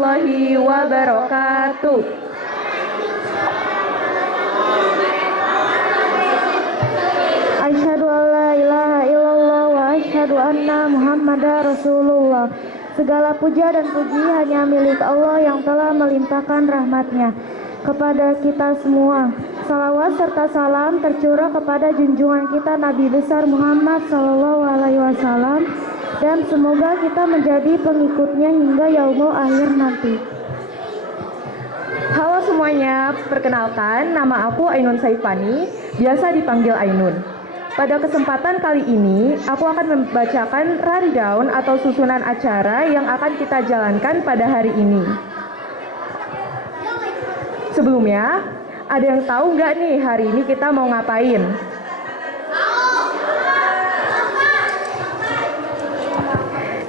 warahmatullahi wabarakatuh. Asyhadu an la ilaha illallah wa asyhadu anna Muhammadar Rasulullah. Segala puja dan puji hanya milik Allah yang telah melimpahkan rahmat-Nya kepada kita semua. Salawat serta salam tercurah kepada junjungan kita Nabi besar Muhammad sallallahu alaihi wasallam, dan semoga kita menjadi pengikutnya hingga yaumul akhir nanti. Halo semuanya, perkenalkan nama aku Ainun Saifani, biasa dipanggil Ainun. Pada kesempatan kali ini, aku akan membacakan rundown atau susunan acara yang akan kita jalankan pada hari ini. Sebelumnya, ada yang tahu nggak nih hari ini kita mau ngapain?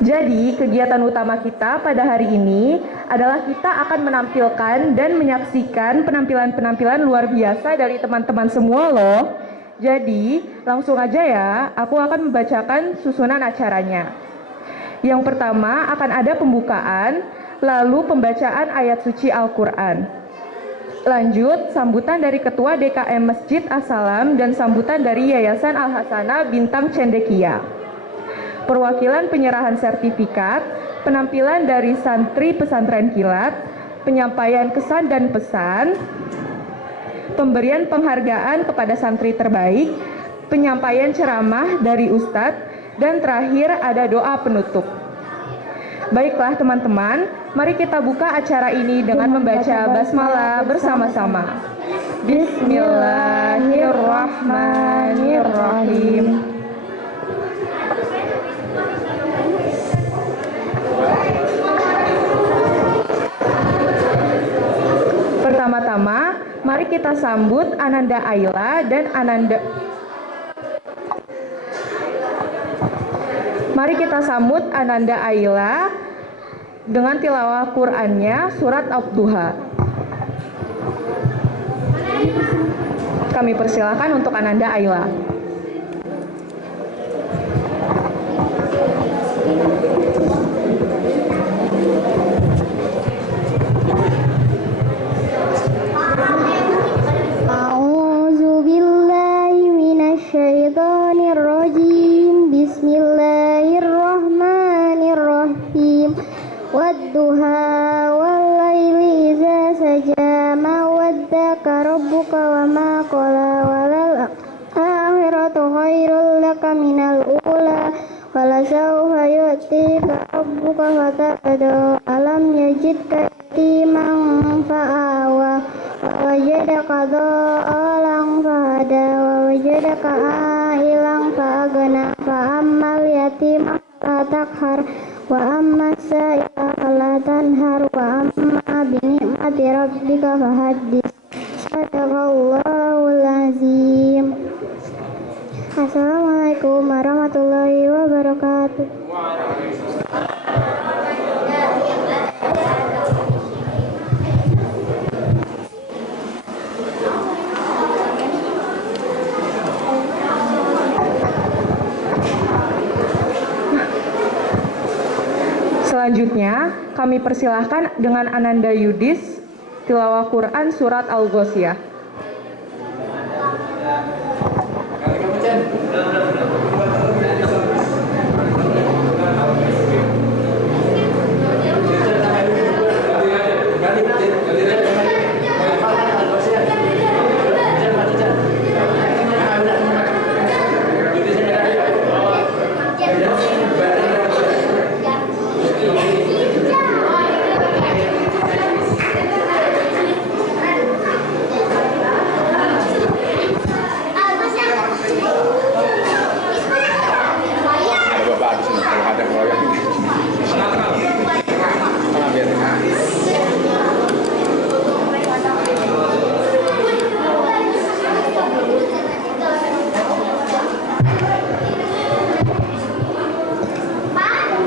Jadi, kegiatan utama kita pada hari ini adalah kita akan menampilkan dan menyaksikan penampilan-penampilan luar biasa dari teman-teman semua loh. Jadi, langsung aja ya, aku akan membacakan susunan acaranya. Yang pertama akan ada pembukaan, lalu pembacaan ayat suci Al-Quran. Lanjut, sambutan dari Ketua DKM Masjid As-Salam dan sambutan dari Yayasan Al-Hasanah Bintang Cendekia. Perwakilan penyerahan sertifikat, penampilan dari santri pesantren kilat, penyampaian kesan dan pesan, pemberian penghargaan kepada santri terbaik, penyampaian ceramah dari Ustadz, dan terakhir ada doa penutup. Baiklah teman-teman, mari kita buka acara ini dengan membaca basmalah bersama-sama. Bismillahirrahmanirrahim. Pertama-tama, mari kita sambut Ananda Ayla dan Ananda Ayla dengan tilawah Qur'annya surat Ad-Duha. Kami persilakan untuk Ananda Ayla. Bismillahirrahmanirrahim. Wadduha wallaili idza saja ma waddaka rabbuka wa ma qala walal akhiratu khairul laka minal ula walasawfa yu'tika rabbuka fataqadu alam yajidka yatiman fa'awa wa wajadaka dha'alan fahada wa wajadaka a'ilan fa'agna fa'ammal yatima la taqhar wa amma sa'ila fala tanhar wa amma binikmati rabbika fahaddis. Sadaqallahul azim. Assalamualaikum warahmatullahi wabarakatuh. Selanjutnya, kami persilahkan dengan Ananda Yudis, tilawah Quran surat Al-Ghoshiyah.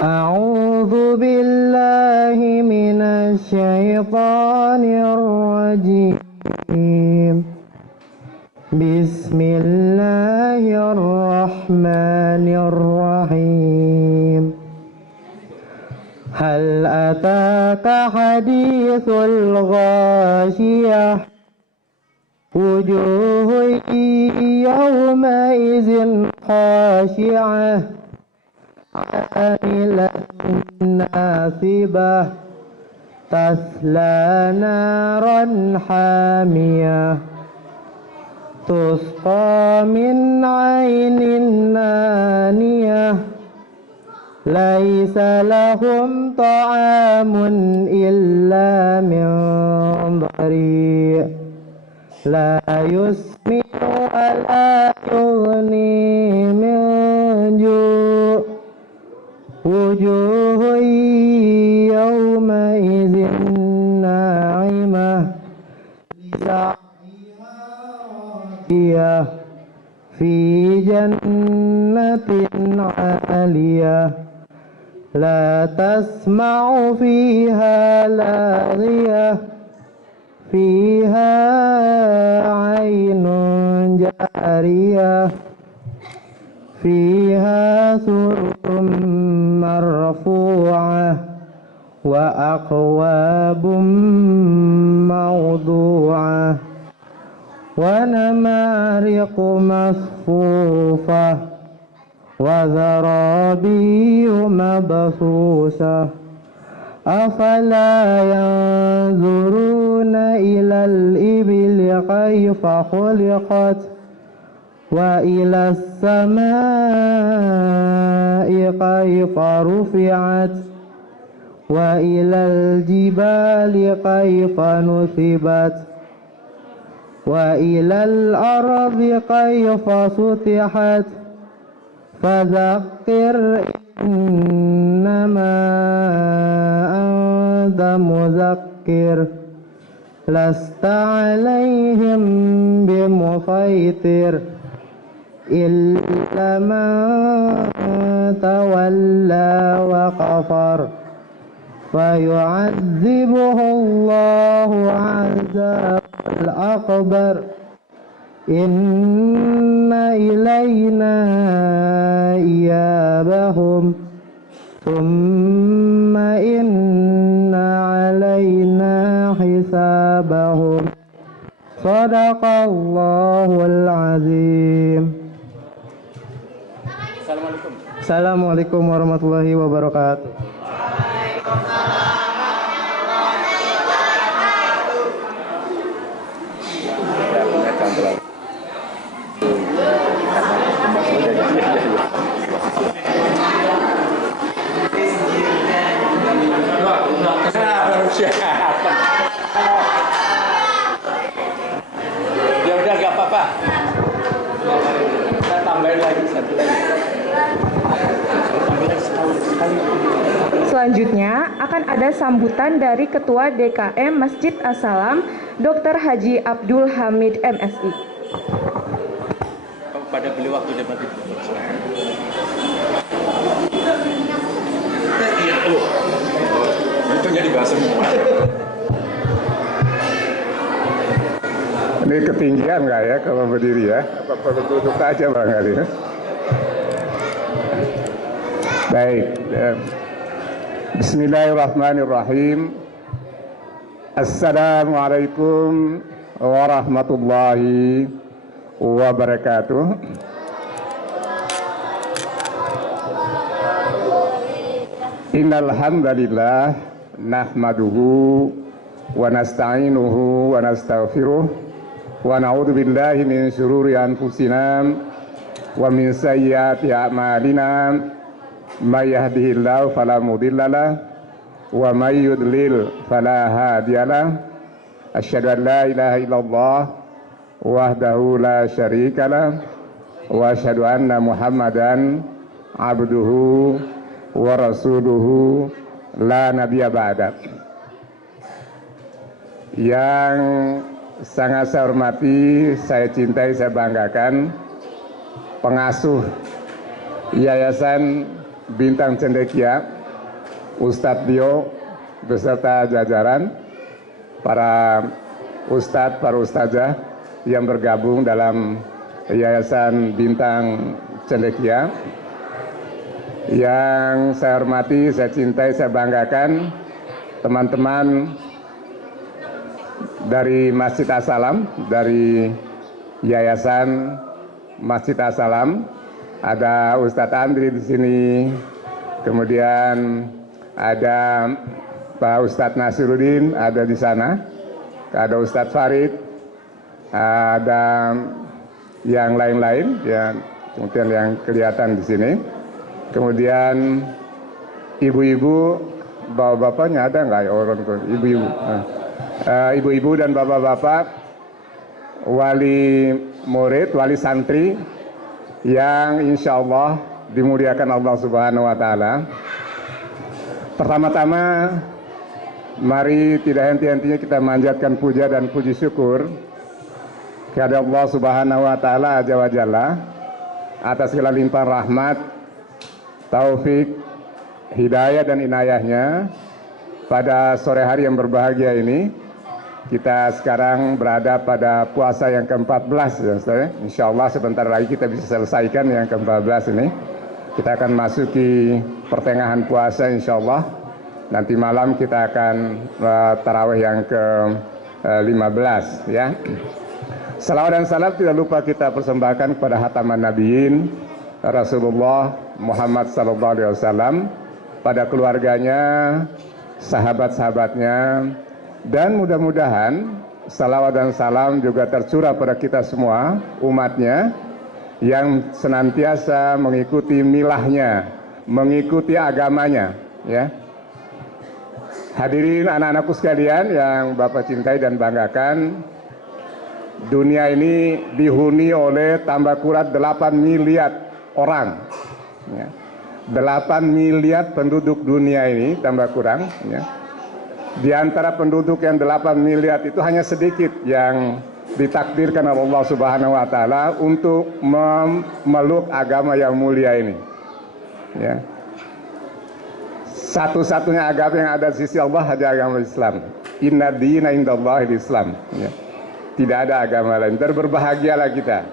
A'udzu billahi minasy syaithanir rajim. Bismillahirrahmanirrahim. هل أتاك حديث الغاشية وجوه يومئذ خاشعة عاملة ناصبة تصلى نارا حامية تسقى من عين آنية ليس لهم طعام إلا من ضريع لا يسمن ولا يغني من جوع وجوه يومئذ ناعمة لسعيها في جنة عالية لا تسمع فيها لاغية فيها عين جارية فيها سرر مرفوعة وأكواب موضوعة ونمارق مصفوفة وزرابي مبثوثة أفلا ينظرون إلى الإبل كيف خلقت وإلى السماء كيف رفعت وإلى الجبال كيف نصبت وإلى الأرض كيف سطحت فذكر إنما أنت مذكر لست عليهم بمسيطر إلا من تولى وكفر فيعذبه الله عذاب الأكبر إن إلينا إيابهم ثم إن علينا حسابهم صدق الله العظيم. Assalamualaikum warahmatullahi wabarakatuh. Ya udah gak apa-apa. Saya tambahin lagi satu lagi. Selanjutnya akan ada sambutan dari Ketua DKM Masjid As-Salam, Dr. Haji Abdul Hamid MSI. Pada beliau waktu debat itu. Itu jadi bahasa semua. Ini ketinggian nggak ya kalau berdiri ya? Apa perlu duduk aja barangkali ya? Baik. Bismillahirrahmanirrahim. Assalamualaikum warahmatullahi wabarakatuh. Innal hamdalillah nahmaduhu wa nasta'inuhu wa nastaghfiruh wa na'udzu billahi min syururi anfusina wa min sayyiati a'malina may yahdihillahu fala mudhillalah wa may yudlil fala hadiyalah asyhadu an la ilaha illallah wahdahu la syarikalah wa asyhadu anna muhammadan abduhu wa rasuluhu la nabiyya ba'da. Yang sangat saya hormati, saya cintai, saya banggakan pengasuh Yayasan Bintang Cendekia, Ustadz Dio beserta jajaran, para ustadz, para ustazah yang bergabung dalam Yayasan Bintang Cendekia. Yang saya hormati, saya cintai, saya banggakan teman-teman dari Masjid As-Salam, dari Yayasan Masjid As-Salam. Ada Ustadz Andri di sini, kemudian ada Pak Ustadz Nasiruddin ada di sana, ada Ustadz Farid, ada yang lain-lain, ya, kemudian yang kelihatan di sini. Kemudian ibu-ibu, bapak-bapaknya ada nggak ya orang tua? Ibu-ibu, ibu-ibu dan bapak-bapak, wali murid, wali santri yang insya Allah dimuliakan Allah Subhanahu Wa Taala. Pertama-tama, mari tidak henti-hentinya kita manjatkan puja dan puji syukur kepada Allah Subhanahu Wa Taala Azza wa Jalla atas segala limpahan rahmat, taufik, hidayah dan inayahnya pada sore hari yang berbahagia ini. Kita sekarang berada pada puasa yang ke-14 ya, insya Allah sebentar lagi kita bisa selesaikan yang ke-14 ini. Kita akan masuki pertengahan puasa insya Allah. Nanti malam kita akan tarawih yang ke-15 ya. Salawat dan salam tidak lupa kita persembahkan kepada hataman Nabiin Rasulullah Muhammad SAW, pada keluarganya, sahabat-sahabatnya, dan mudah-mudahan salawat dan salam juga tercurah pada kita semua, umatnya, yang senantiasa mengikuti milahnya, mengikuti agamanya, ya. Hadirin anak-anakku sekalian yang Bapak cintai dan banggakan, dunia ini dihuni oleh tambah kurang 8 miliar orang, ya. 8 miliar penduduk dunia ini tambah kurang, ya. Di antara penduduk yang 8 miliar itu hanya sedikit yang ditakdirkan oleh Allah Subhanahu Wa Taala untuk memeluk agama yang mulia ini, ya. Satu-satunya agama yang ada di sisi Allah hanya agama Islam. Inna dina indallahil Islam, ya. Tidak ada agama lain. Berbahagialah kita,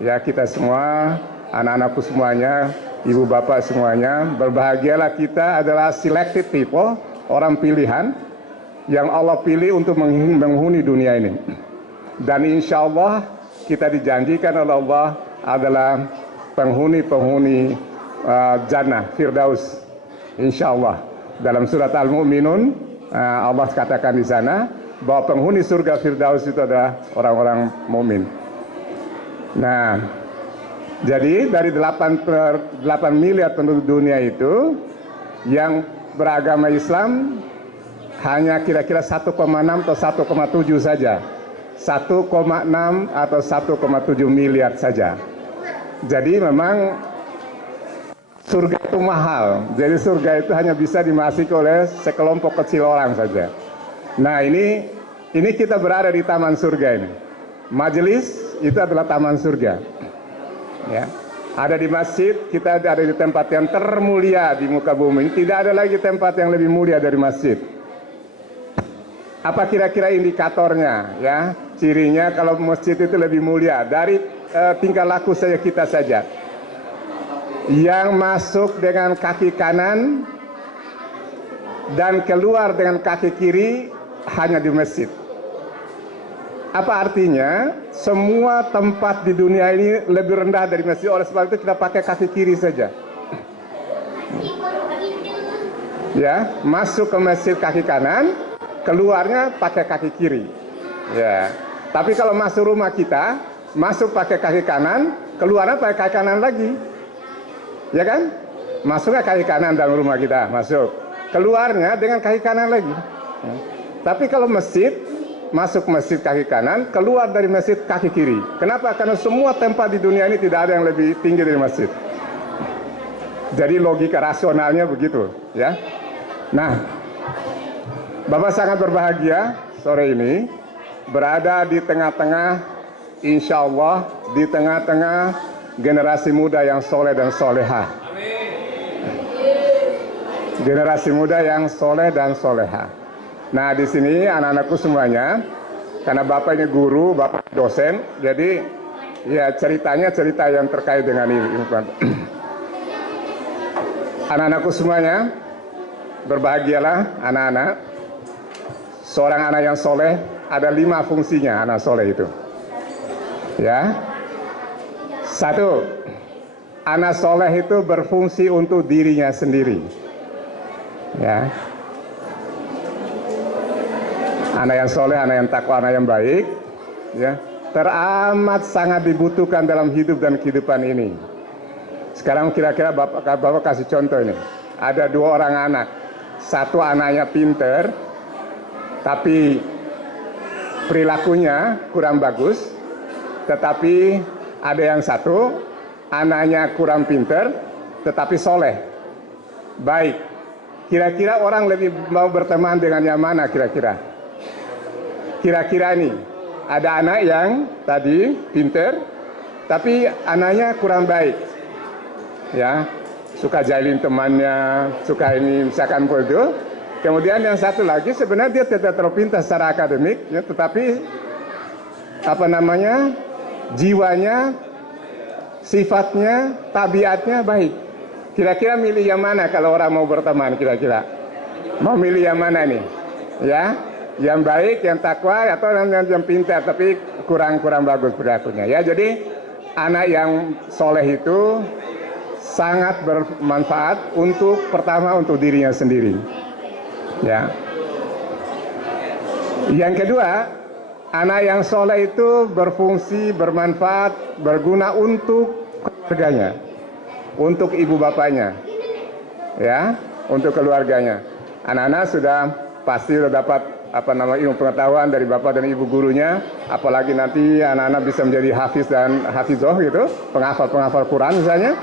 ya, kita semua, anak-anakku semuanya, ibu bapak semuanya, berbahagialah kita adalah selected people, orang pilihan yang Allah pilih untuk menghuni dunia ini. Dan insya Allah kita dijanjikan oleh Allah adalah penghuni-penghuni Jannah Firdaus, insya Allah. Dalam surat Al-Mu'minun Allah katakan di sana bahwa penghuni surga Firdaus itu adalah orang-orang mukmin. Nah, jadi dari 8 miliar penduduk dunia itu yang beragama Islam hanya kira-kira 1,6 atau 1,7 saja. 1,6 atau 1,7 miliar saja. Jadi memang surga itu mahal. Jadi surga itu hanya bisa dimasuki oleh sekelompok kecil orang saja. Nah, ini kita berada di taman surga ini. Majelis itu adalah taman surga. Ya. Ada di masjid, kita ada di tempat yang termulia di muka bumi. Tidak ada lagi tempat yang lebih mulia dari masjid. Apa kira-kira indikatornya, ya? Cirinya kalau masjid itu lebih mulia dari tingkah laku saja kita saja. Yang masuk dengan kaki kanan dan keluar dengan kaki kiri hanya di masjid. Apa artinya? Semua tempat di dunia ini lebih rendah dari masjid. Oleh sebab itu kita pakai kaki kiri saja. Ya, masuk ke masjid kaki kanan, keluarnya pakai kaki kiri. Ya. Tapi kalau masuk rumah kita, masuk pakai kaki kanan, keluarnya pakai kaki kanan lagi. Ya kan? Masuknya kaki kanan dalam rumah kita, masuk. Keluarnya dengan kaki kanan lagi. Ya. Tapi kalau masjid, masuk masjid kaki kanan, keluar dari masjid kaki kiri. Kenapa? Karena semua tempat di dunia ini tidak ada yang lebih tinggi dari masjid. Jadi logika rasionalnya begitu, ya. Nah, Bapak sangat berbahagia sore ini berada di tengah-tengah, insya Allah, di tengah-tengah generasi muda yang soleh dan soleha. Generasi muda yang soleh dan soleha. Nah, di sini anak-anakku semuanya, karena Bapak ini guru, Bapak dosen, jadi ya ceritanya cerita yang terkait dengan ini. Anak-anakku semuanya, berbahagialah anak-anak. Seorang anak yang soleh, ada 5 fungsinya anak soleh itu. Ya. 1, anak soleh itu berfungsi untuk dirinya sendiri. Ya. Anak yang soleh, anak yang takwa, anak yang baik, ya, teramat sangat dibutuhkan dalam hidup dan kehidupan ini. Sekarang kira-kira Bapak kasih contoh ini. Ada 2 orang anak. Satu anaknya pinter, tapi perilakunya kurang bagus. Tetapi ada yang satu, anaknya kurang pinter, tetapi soleh, baik. Kira-kira orang lebih mau berteman dengan yang mana kira-kira? Kira-kira nih, ada anak yang tadi pinter, tapi anaknya kurang baik. Ya, suka jahilin temannya, suka ini misalkan bodoh. Kemudian yang satu lagi sebenarnya dia tidak terlalu pintar secara akademik, ya, tetapi jiwanya, sifatnya, tabiatnya baik. Kira-kira milih yang mana kalau orang mau berteman kira-kira? Mau milih yang mana nih? Ya, yang baik, yang takwa, atau yang pintar tapi kurang bagus perilakunya. Ya, jadi anak yang soleh itu sangat bermanfaat pertama untuk dirinya sendiri. Ya. Yang kedua, anak yang soleh itu berfungsi, bermanfaat, berguna untuk keluarganya, untuk ibu bapaknya, ya, untuk keluarganya. Anak-anak pasti sudah dapat ilmu pengetahuan dari bapak dan ibu gurunya, apalagi nanti anak-anak bisa menjadi hafiz dan hafizoh gitu, penghafal Quran misalnya.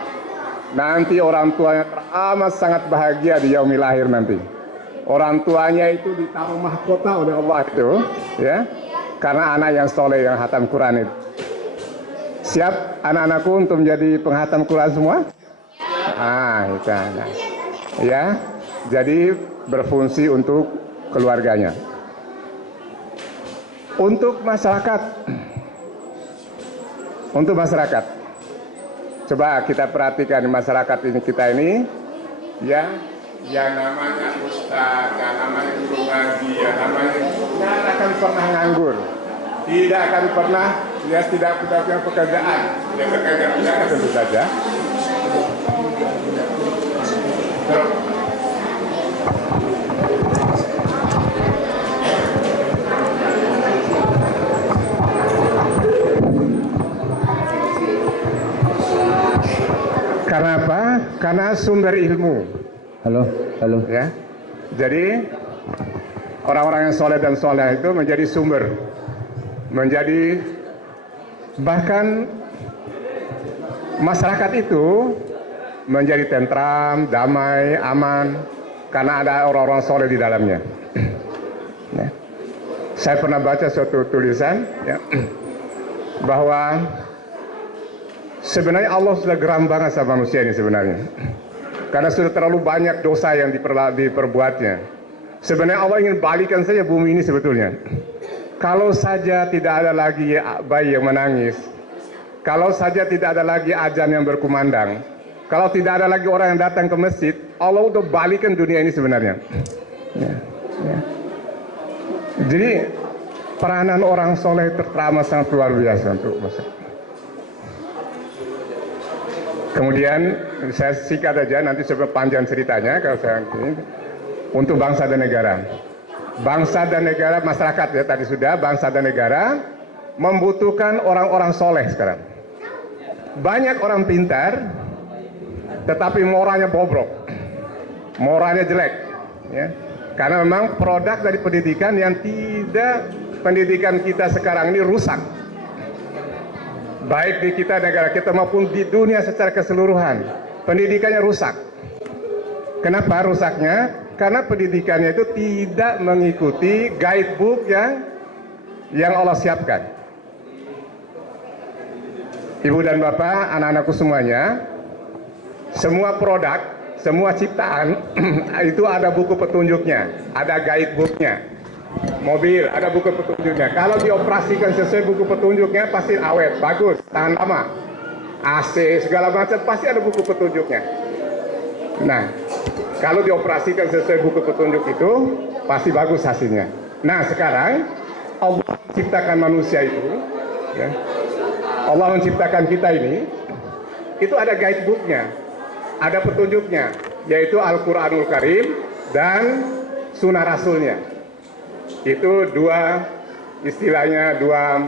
Nanti orang tuanya teramat sangat bahagia di yaumil akhir nanti. Orang tuanya itu ditaruh mahkota oleh Allah itu, ya, karena anak yang soleh yang hatam Quran itu. Siap anak-anakku untuk menjadi penghatam Quran semua? Itu anak. Ya, jadi berfungsi untuk keluarganya. Untuk masyarakat, coba kita perhatikan masyarakat kita ini, ya, yang namanya ustaz, yang namanya guru ngaji, yang namanya tidak akan pernah nganggur, tidak akan pernah, ya, tidak punya pekerjaan, ya, pekerjaan tentu saja. Karena apa? Karena sumber ilmu. Halo. Ya, jadi orang-orang yang soleh dan soleh itu menjadi sumber, menjadi bahkan masyarakat itu menjadi tentram, damai, aman karena ada orang-orang soleh di dalamnya. Ya. Saya pernah baca suatu tulisan, ya, bahwa sebenarnya Allah sudah geram banget sama manusia ini sebenarnya. Karena sudah terlalu banyak dosa yang diperbuatnya. Sebenarnya Allah ingin balikan saja bumi ini sebetulnya. Kalau saja tidak ada lagi bayi yang menangis, kalau saja tidak ada lagi azan yang berkumandang, kalau tidak ada lagi orang yang datang ke masjid, Allah udah balikan dunia ini sebenarnya. Ya, ya. Jadi peranan orang soleh teramat sangat luar biasa untuk masyarakat. Kemudian saya singkat aja, nanti sebelum panjang ceritanya kalau saya ini, untuk bangsa dan negara. Bangsa dan negara, masyarakat ya tadi sudah, bangsa dan negara membutuhkan orang-orang soleh sekarang. Banyak orang pintar, tetapi moralnya bobrok, moralnya jelek. Ya. Karena memang produk dari pendidikan yang pendidikan kita sekarang ini rusak. Baik di kita negara kita maupun di dunia secara keseluruhan, pendidikannya rusak. Kenapa rusaknya? Karena pendidikannya itu tidak mengikuti guidebook yang Allah siapkan. Ibu dan bapak, anak-anakku semuanya, semua produk, semua ciptaan itu ada buku petunjuknya, ada guidebooknya. Mobil ada buku petunjuknya. Kalau dioperasikan sesuai buku petunjuknya pasti awet, bagus, tahan lama. AC segala macam pasti ada buku petunjuknya. Nah, kalau dioperasikan sesuai buku petunjuk itu, pasti bagus hasilnya. Nah, sekarang Allah menciptakan manusia itu, ya, Allah menciptakan kita ini, itu ada guidebooknya, ada petunjuknya, yaitu Al-Quranul Karim dan Sunnah Rasulnya. Itu dua, istilahnya dua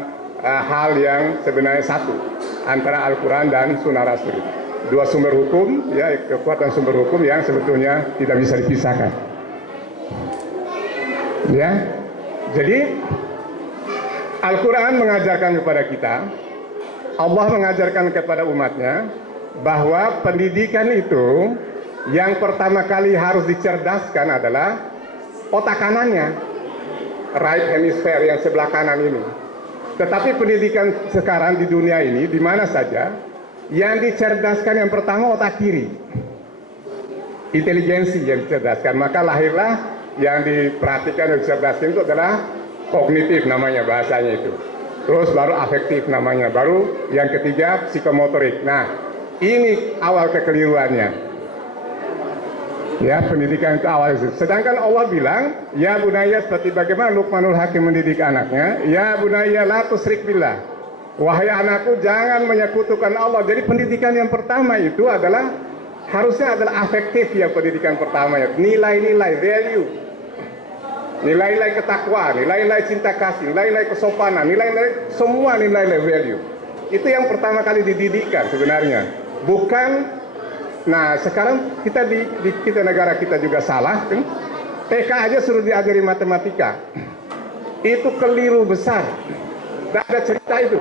hal yang sebenarnya satu antara Al-Quran dan Sunnah Rasul. Dua sumber hukum, ya, kekuatan sumber hukum yang sebetulnya tidak bisa dipisahkan. Ya, jadi Al-Quran mengajarkan kepada kita, Allah mengajarkan kepada umatnya bahwa pendidikan itu yang pertama kali harus dicerdaskan adalah otak kanannya, right hemisphere yang sebelah kanan ini. Tetapi pendidikan sekarang di dunia ini, di mana saja, yang dicerdaskan yang pertama otak kiri, intelijensi yang dicerdaskan. Maka lahirlah yang diperhatikan dan dicerdaskan itu adalah kognitif namanya, bahasanya itu. Terus baru afektif namanya, baru yang ketiga psikomotorik. Nah, ini awal kekeliruannya. Ya, pendidikan itu awal itu. Sedangkan Allah bilang, ya bunaya, seperti bagaimana Luqmanul Hakim mendidik anaknya, ya bunaya la tusyrik billah. Wahai anakku, jangan menyekutukan Allah. Jadi pendidikan yang pertama itu adalah harusnya adalah afektif ya, pendidikan pertama ya. Nilai-nilai, value. Nilai-nilai ketakwaan, nilai-nilai cinta kasih, nilai-nilai kesopanan, nilai-nilai, semua nilai-nilai value. Itu yang pertama kali dididikkan sebenarnya. Bukan, nah sekarang kita di kita negara kita juga salah kan? TK aja suruh diajari matematika. Itu keliru besar. Tidak ada cerita itu.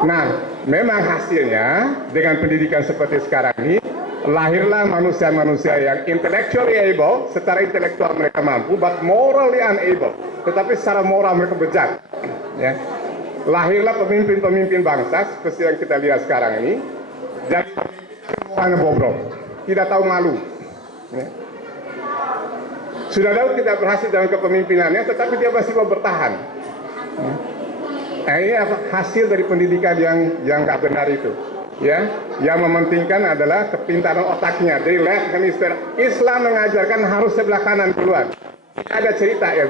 Nah, memang hasilnya dengan pendidikan seperti sekarang ini, lahirlah manusia-manusia yang intellectually able, secara intelektual mereka mampu, but morally unable. Tetapi secara moral mereka bejat. Ya. Lahirlah pemimpin-pemimpin bangsa seperti yang kita lihat sekarang ini. Jadi moralnya bobrok, tidak tahu malu. Ya. Sudah Daud tidak berhasil dalam kepemimpinannya, tetapi dia masih mau bertahan. Ya. Nah, ini hasil dari pendidikan yang nggak benar itu, ya. Yang mementingkan adalah kepintaran otaknya. Jadi left hemisphere. Islam mengajarkan harus sebelah kanan keluar. Ada cerita ya,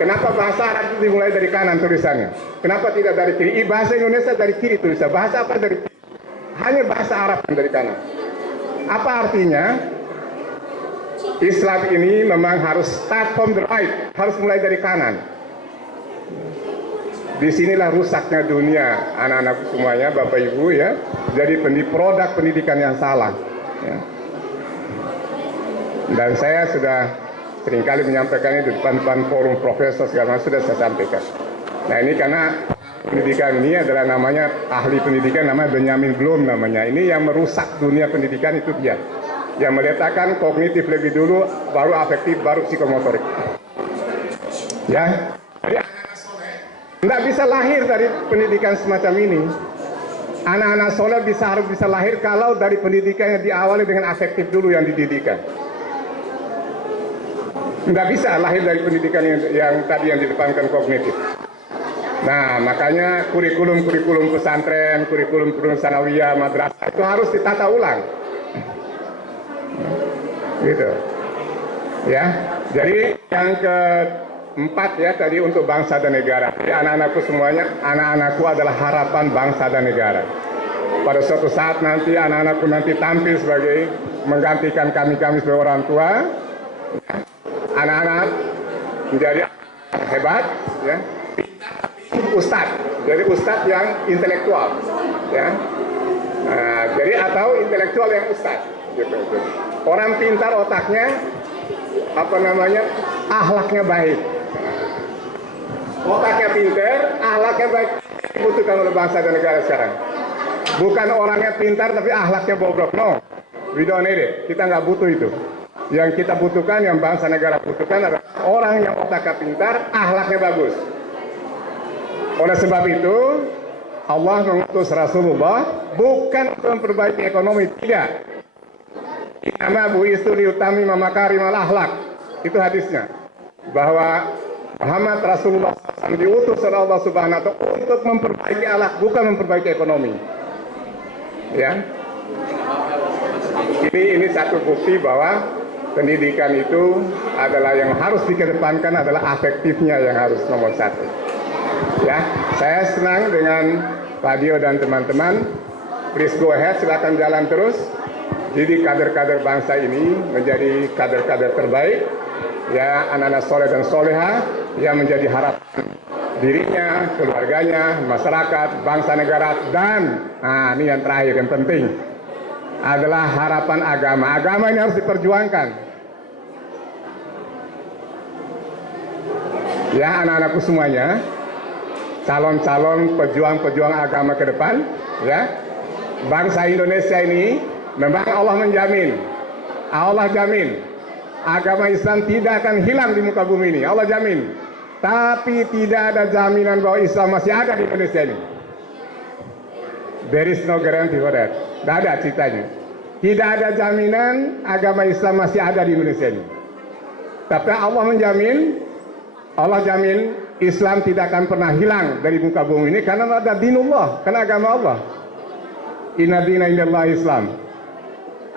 kenapa bahasa Arab itu dimulai dari kanan tulisannya? Kenapa tidak dari kiri? Bahasa Indonesia dari kiri tulisannya. Bahasa apa dari kiri? Hanya bahasa Arab yang dari kanan. Apa artinya? Islam ini memang harus start from the right, harus mulai dari kanan. Disinilah rusaknya dunia, anak-anak semuanya, Bapak Ibu ya. Jadi produk pendidikan yang salah. Ya. Dan saya sudah seringkali menyampaikan itu di depan forum profesor segala macam, sudah saya sampaikan. Nah ini karena pendidikan ini adalah namanya ahli pendidikan, namanya Benjamin Bloom namanya. Ini yang merusak dunia pendidikan itu dia. Yang meletakkan kognitif lebih dulu, baru afektif, baru psikomotorik. Ya. Jadi tidak bisa lahir dari pendidikan semacam ini. Anak-anak soleh harus bisa lahir kalau dari pendidikannya diawali dengan afektif dulu yang dididikan. Tidak bisa lahir dari pendidikan yang tadi yang didepankan kognitif. Nah, makanya kurikulum pesantren, kurikulum sanawiyah, madrasah itu harus ditata ulang. Gitu. Ya. Jadi yang keempat ya tadi untuk bangsa dan negara. Jadi anak-anakku semuanya, anak-anakku adalah harapan bangsa dan negara. Pada suatu saat nanti anak-anakku nanti tampil sebagai menggantikan kami sebagai orang tua. Anak-anak menjadi hebat, ya. Ustadz, jadi ustadz yang intelektual, ya. Nah, jadi atau intelektual yang ustadz, gitu. Orang pintar otaknya, akhlaknya baik. Otaknya pintar, akhlaknya baik, dibutuhkan oleh bangsa dan negara sekarang. Bukan orangnya pintar tapi akhlaknya bobrok, no. We don't need it. Kita nggak butuh itu. Yang kita butuhkan, yang bangsa negara butuhkan adalah orang yang otaknya pintar, akhlaknya bagus. Oleh sebab itu, Allah mengutus Rasulullah bukan untuk memperbaiki ekonomi, tidak. Nama Bu Istri Utami Mamakarimal Akhlak, itu hadisnya. Bahwa Muhammad Rasulullah SAW diutus oleh Allah Subhanahu wa Ta'ala untuk memperbaiki akhlak, bukan memperbaiki ekonomi. Ya. Ini satu bukti bahwa pendidikan itu adalah yang harus dikedepankan, adalah afektifnya yang harus nomor satu. Ya, saya senang dengan Pak Dio dan teman-teman. Please go ahead, silakan jalan terus. Jadi kader-kader bangsa ini menjadi kader-kader terbaik, ya, anak-anak soleh dan soleha yang menjadi harapan dirinya, keluarganya, masyarakat, bangsa negara, dan ini yang terakhir yang penting adalah harapan agama. Agama ini harus diperjuangkan. Ya, anak-anakku semuanya, calon-calon pejuang-pejuang agama ke depan, ya, bangsa Indonesia ini memang Allah menjamin, Allah jamin agama Islam tidak akan hilang di muka bumi ini, Allah jamin. Tapi tidak ada jaminan bahwa Islam masih ada di Indonesia ini. There is no guarantee for that. Tidak ada ceritanya. Tidak ada jaminan agama Islam masih ada di Indonesia ini. Tapi Allah menjamin, Allah jamin Islam tidak akan pernah hilang dari muka bumi ini karena ada dinullah, karena agama Allah. Inna dina indallah Islam.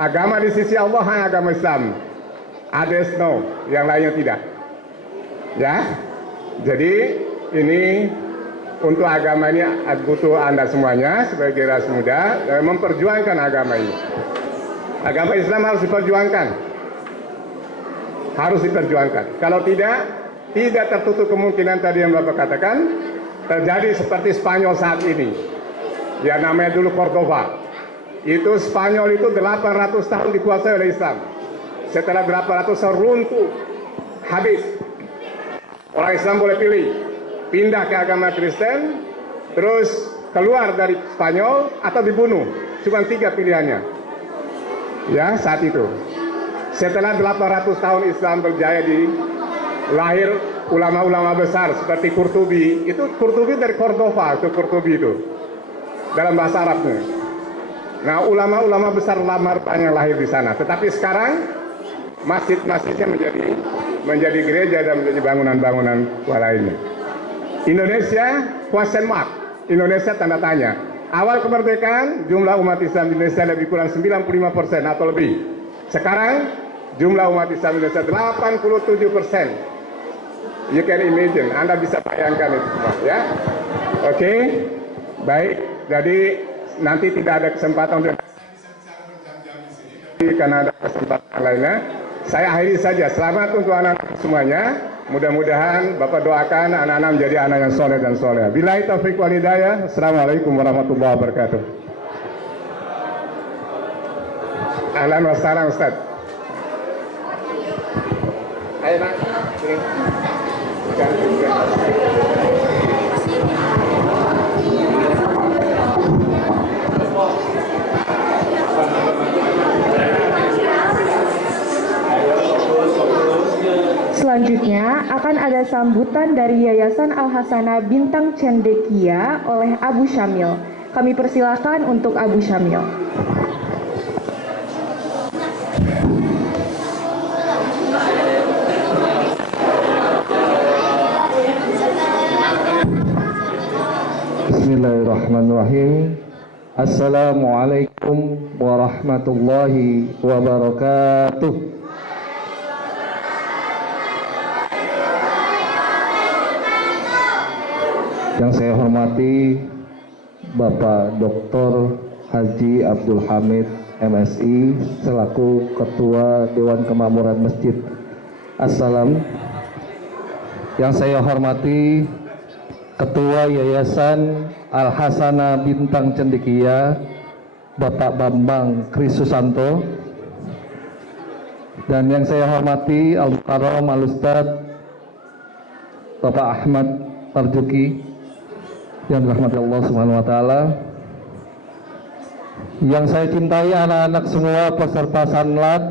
Agama di sisi Allah hanya agama Islam. Others no, yang lainnya tidak. Ya, jadi ini untuk agama ini butuh Anda semuanya sebagai generasi muda memperjuangkan agama ini. Agama Islam harus diperjuangkan. Harus diperjuangkan. Kalau tidak tertutup kemungkinan tadi yang Bapak katakan terjadi seperti Spanyol saat ini. Ya, namanya dulu Cordoba. Itu Spanyol itu 800 tahun dikuasai oleh Islam. Setelah berapa ratus tahun runtuh, habis. Orang Islam boleh pilih, pindah ke agama Kristen, terus keluar dari Spanyol atau dibunuh. Cuma 3 pilihannya. Ya, saat itu. Setelah 800 tahun Islam berjaya lahir ulama-ulama besar seperti Qurtubi. Itu Qurtubi dari Cordoba, itu Qurtubi itu. Dalam bahasa Arabnya. Nah, ulama-ulama besar lama yang lahir di sana. Tetapi sekarang masjid-masjidnya menjadi gereja dan menjadi bangunan-bangunan lainnya. Indonesia question mark. Indonesia tanda tanya. Awal kemerdekaan jumlah umat Islam di Indonesia lebih kurang 95% atau lebih. Sekarang jumlah umat Islam di Indonesia 87%. You can imagine, Anda bisa bayangkan itu semua, ya. Oke, baik. Jadi nanti tidak ada kesempatan untuk karena ada kesempatan lainnya. Saya akhiri saja. Selamat untuk anak-anak semuanya. Mudah-mudahan Bapak doakan anak-anak menjadi anak yang soleh dan soleh. Billahi taufiq wal hidayah. Assalamualaikum warahmatullahi wabarakatuh. Ahlan wa sahlan Ustaz. Ayo Nak. Selanjutnya akan ada sambutan dari Yayasan Al-Hasanah Bintang Cendekia oleh Abu Syamil. Kami persilakan untuk Abu Syamil. Bismillahirrahmanirrahim. Assalamualaikum warahmatullahi wabarakatuh. Yang saya hormati Bapak Dr. Haji Abdul Hamid MSI selaku Ketua Dewan Kemakmuran Masjid Assalam. Yang saya hormati Ketua Yayasan Al-Hasanah Bintang Cendekia Bapak Bambang Krisusanto. Dan yang saya hormati Al-Mukarram Al-Ustad Bapak Ahmad Marzuki yang dirahmati Allah Subhanahu wa taala. Yang saya cintai anak-anak semua peserta sanlat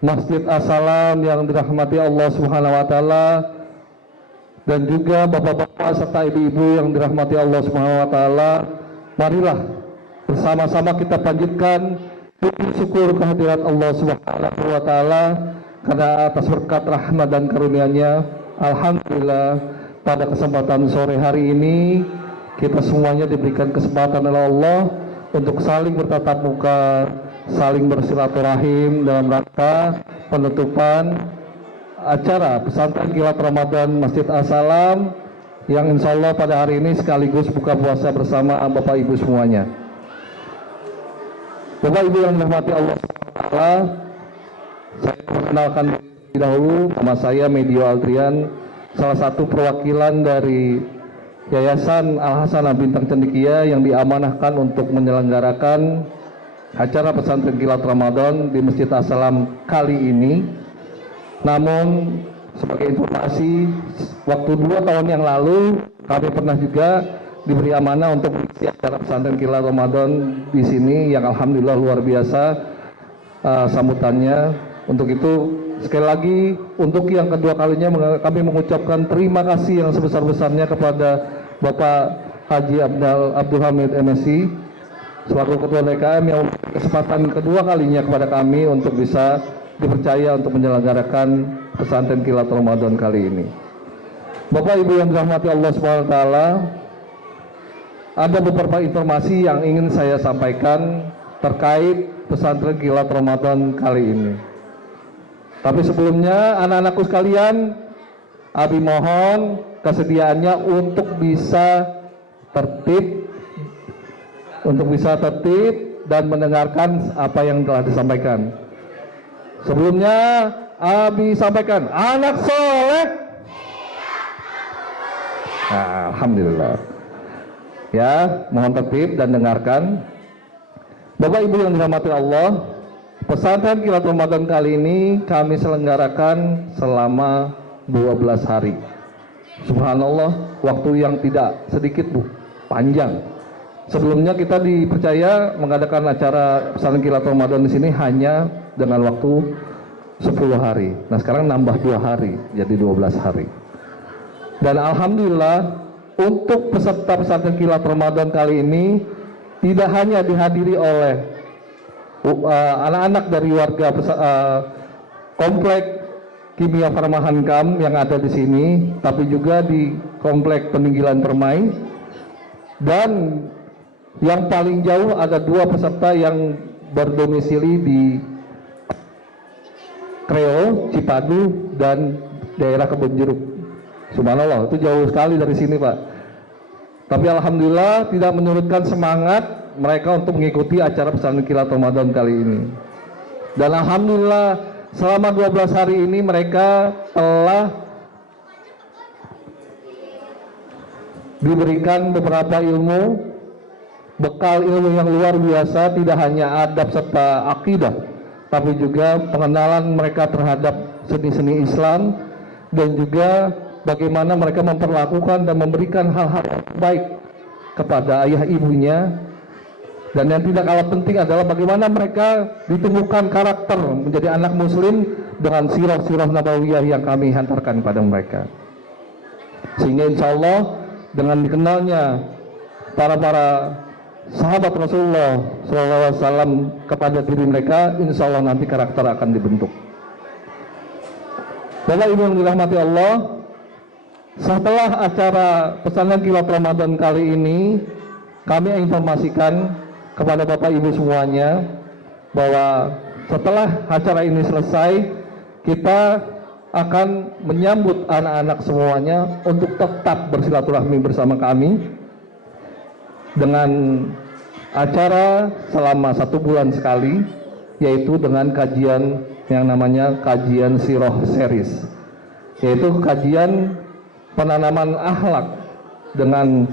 Masjid Assalam yang dirahmati Allah Subhanahu wa taala, dan juga bapak-bapak serta ibu-ibu yang dirahmati Allah Subhanahu wa taala. Marilah bersama-sama kita panjatkan puji syukur kehadirat Allah Subhanahu wa taala karena atas berkat rahmat dan karunia-Nya. Alhamdulillah, pada kesempatan sore hari ini kita semuanya diberikan kesempatan oleh Allah untuk saling bertatap muka saling bersilaturahim dalam rangka penutupan acara pesantren kilat Ramadan Masjid As-Salam yang insya Allah pada hari ini sekaligus buka puasa bersama Bapak Ibu semuanya. Bapak Ibu yang dirahmati Allah SWT, saya perkenalkan terlebih dahulu, nama saya Medio Aldrian, salah satu perwakilan dari Yayasan Al-Hasanah Bintang Cendekia yang diamanahkan untuk menyelenggarakan acara pesantren kilat Ramadan di Masjid As-Salam kali ini. Namun sebagai informasi, waktu 2 tahun yang lalu kami pernah juga diberi amanah untuk mengisi acara pesantren kilat Ramadan di sini yang alhamdulillah luar biasa sambutannya. Untuk itu sekali lagi untuk yang kedua kalinya kami mengucapkan terima kasih yang sebesar-besarnya kepada Bapak Haji Abdul Hamid MSI selaku Ketua DKM yang memberi kesempatan kedua kalinya kepada kami untuk bisa dipercaya untuk menyelenggarakan pesantren kilat Ramadan kali ini. Bapak Ibu yang dirahmati Allah SWT, ada beberapa informasi yang ingin saya sampaikan terkait pesantren kilat Ramadan kali ini. Tapi sebelumnya anak-anakku sekalian, Abi mohon kesediaannya untuk bisa tertib dan mendengarkan apa yang telah disampaikan. Sebelumnya Abi sampaikan, anak soleh. Nah, alhamdulillah. Ya, mohon tertib dan dengarkan. Bapak Ibu yang dirahmati Allah, pesantren kilat Ramadan kali ini kami selenggarakan selama 12 hari. Subhanallah, waktu yang tidak sedikit Bu, panjang. Sebelumnya kita dipercaya mengadakan acara pesantren kilat Ramadan di sini hanya dengan waktu 10 hari. Nah, sekarang nambah 2 hari, jadi 12 hari. Dan alhamdulillah untuk peserta pesantren kilat Ramadan kali ini tidak hanya dihadiri oleh anak-anak dari warga komplek Kimia Farma Hankam yang ada di sini, tapi juga di komplek Peninggilan Permai, dan yang paling jauh ada 2 peserta yang berdomisili di Kreo, Cipadu, dan daerah Kebun Jeruk. Subhanallah, itu jauh sekali dari sini Pak. Tapi alhamdulillah tidak menyurutkan semangat mereka untuk mengikuti acara pesantren kilat Ramadan kali ini. Dan alhamdulillah selama 12 hari ini mereka telah diberikan beberapa ilmu, bekal ilmu yang luar biasa, tidak hanya adab serta akidah, tapi juga pengenalan mereka terhadap seni-seni Islam, dan juga bagaimana mereka memperlakukan dan memberikan hal-hal yang baik kepada ayah ibunya. Dan yang tidak kalah penting adalah bagaimana mereka ditumbuhkan karakter menjadi anak muslim dengan sirah-sirah nabawiyah yang kami hantarkan pada mereka. Sehingga insya Allah dengan dikenalnya para sahabat Rasulullah SAW kepada diri mereka, insya Allah nanti karakter akan dibentuk. Bapak Ibu yang dirahmati Allah, setelah acara pesantren kilat Ramadan kali ini, kami informasikan kepada Bapak Ibu semuanya bahwa setelah acara ini selesai, kita akan menyambut anak-anak semuanya untuk tetap bersilaturahmi bersama kami dengan acara selama 1 bulan sekali, yaitu dengan kajian yang namanya kajian Sirah Series, yaitu kajian penanaman akhlak dengan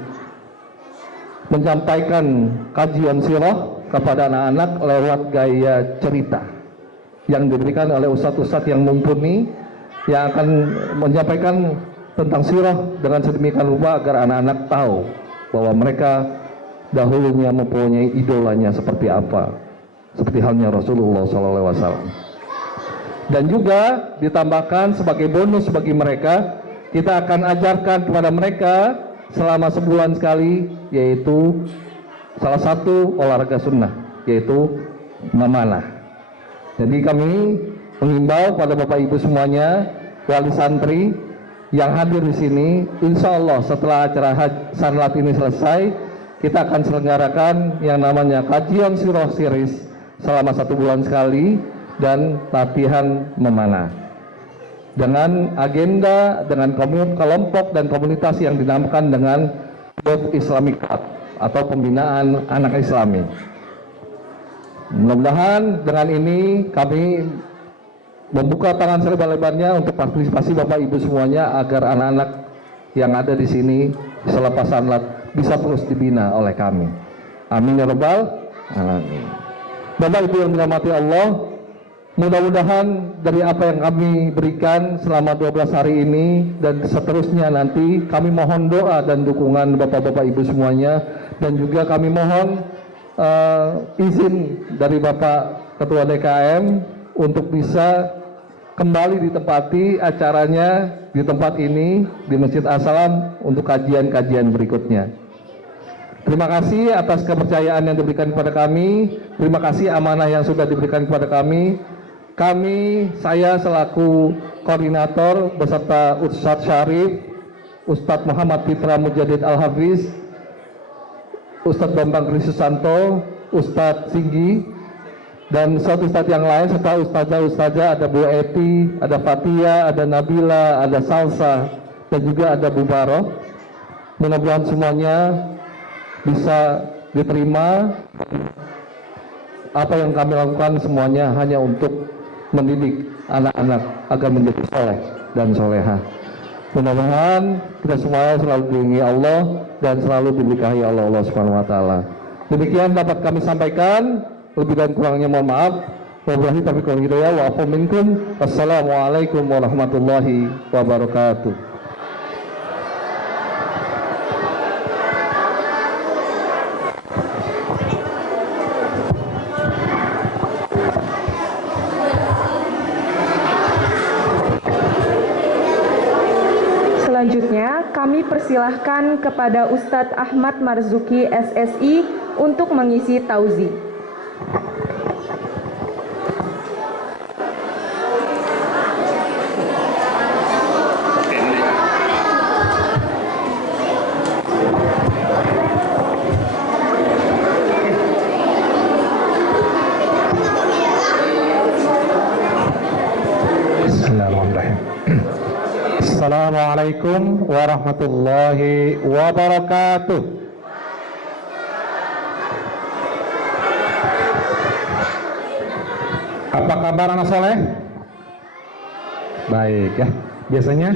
menyampaikan kajian sirah kepada anak-anak lewat gaya cerita yang diberikan oleh ustadz-ustadz yang mumpuni, yang akan menyampaikan tentang sirah dengan sedemikian rupa agar anak-anak tahu bahwa mereka dahulunya mempunyai idolanya seperti apa, seperti halnya Rasulullah SAW. Dan juga ditambahkan sebagai bonus bagi mereka, kita akan ajarkan kepada mereka selama sebulan sekali, yaitu salah satu olahraga sunnah, yaitu memanah. Jadi kami menghimbau pada Bapak Ibu semuanya, wali santri yang hadir di sini, insya Allah setelah acara sanlat ini selesai, kita akan selenggarakan yang namanya kajian Sirah Series selama 1 bulan sekali dan latihan memanah. Dengan agenda, dengan kelompok dan komunitas yang dinamakan dengan Youth Islamic Club atau pembinaan anak Islami. Mudah-mudahan dengan ini kami membuka tangan selebar-lebarnya untuk partisipasi Bapak Ibu semuanya agar anak-anak yang ada di sini selepas sanlat bisa terus dibina oleh kami. Amin ya rabbal alamin. Bapak Ibu yang dirahmati Allah, mudah-mudahan dari apa yang kami berikan selama 12 hari ini dan seterusnya nanti, kami mohon doa dan dukungan Bapak-Bapak Ibu semuanya, dan juga kami mohon izin dari Bapak Ketua DKM untuk bisa kembali ditempati acaranya di tempat ini di Masjid As-Salam untuk kajian-kajian berikutnya. Terima kasih atas kepercayaan yang diberikan kepada kami. Terima kasih amanah yang sudah diberikan kepada kami. Saya selaku koordinator beserta Ustadz Syarif, Ustadz Muhammad Fitra Mujadid Al-Hafiz, Ustadz Bambang Krisusanto, Ustadz Singgi, dan ustadz yang lain serta ustazah, ada Bu Eti, ada Fatia, ada Nabila, ada Salsa, dan juga ada Bu Baroh. Mudah-mudahan semuanya bisa diterima. Apa yang kami lakukan semuanya hanya untuk mendidik anak-anak agar menjadi soleh dan soleha. Mudah-mudahan kita semua selalu diiringi Allah dan selalu diberkahi Allah Subhanahu wa taala. Demikian dapat kami sampaikan, lebih dan kurangnya mohon maaf. Wabillahi taufiq wal hidayah wa afu minkum. Wassalamualaikum warahmatullahi wabarakatuh. Selanjutnya, kami persilahkan kepada Ustadz Ahmad Marzuki SSI untuk mengisi tauzi. Assalamualaikum warahmatullahi wabarakatuh. Apa kabar anak soleh? Baik ya. Biasanya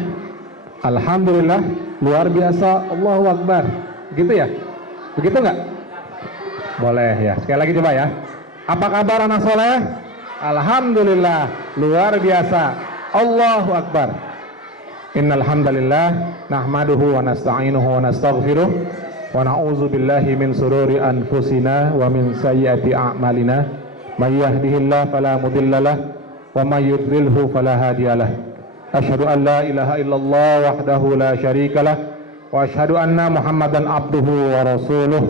alhamdulillah, luar biasa, Allahu Akbar. Gitu ya? Begitu nggak? Boleh ya. Sekali lagi coba ya. Apa kabar anak soleh? Alhamdulillah, luar biasa, Allahu Akbar. Innal hamdalillah nahmaduhu wa nasta'inuhu wa nastaghfiruh wa na'udzu billahi min sururi anfusina wa min sayyiati a'malina may yahdihillahu fala mudhillalah wa may yudlilhu fala hadiyalah. Asyhadu an la ilaha illallah wahdahu la syarikalah wa asyhadu anna Muhammadan abduhu wa rasuluh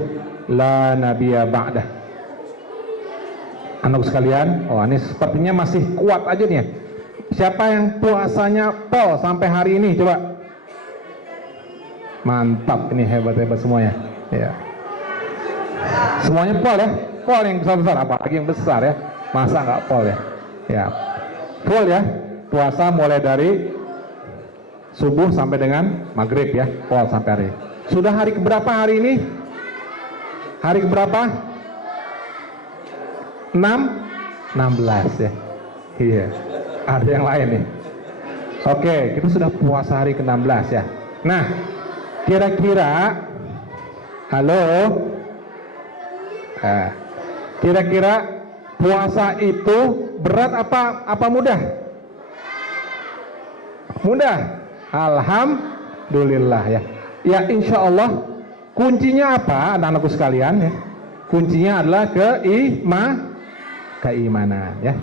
la nabiyya ba'dah. Anak sekalian, ini sepertinya masih kuat aja nih. Siapa yang puasanya pol sampai hari ini? Coba. Mantap, ini hebat-hebat semuanya. Ya. Semuanya pol ya. Pol yang besar-besar, apalagi yang besar ya. Masa nggak pol ya? Ya. Full ya. Puasa mulai dari subuh sampai dengan maghrib ya. Pol sampai hari. Sudah hari keberapa hari ini? Hari keberapa? 16 ya. Iya. Ada yang lain nih. Oke, kita sudah puasa hari ke-16 ya. Nah, kira-kira kira-kira puasa itu berat apa mudah? Mudah. Alhamdulillah ya. Ya, insya Allah kuncinya apa anak-anakku sekalian ya? Kuncinya adalah keimanan ya.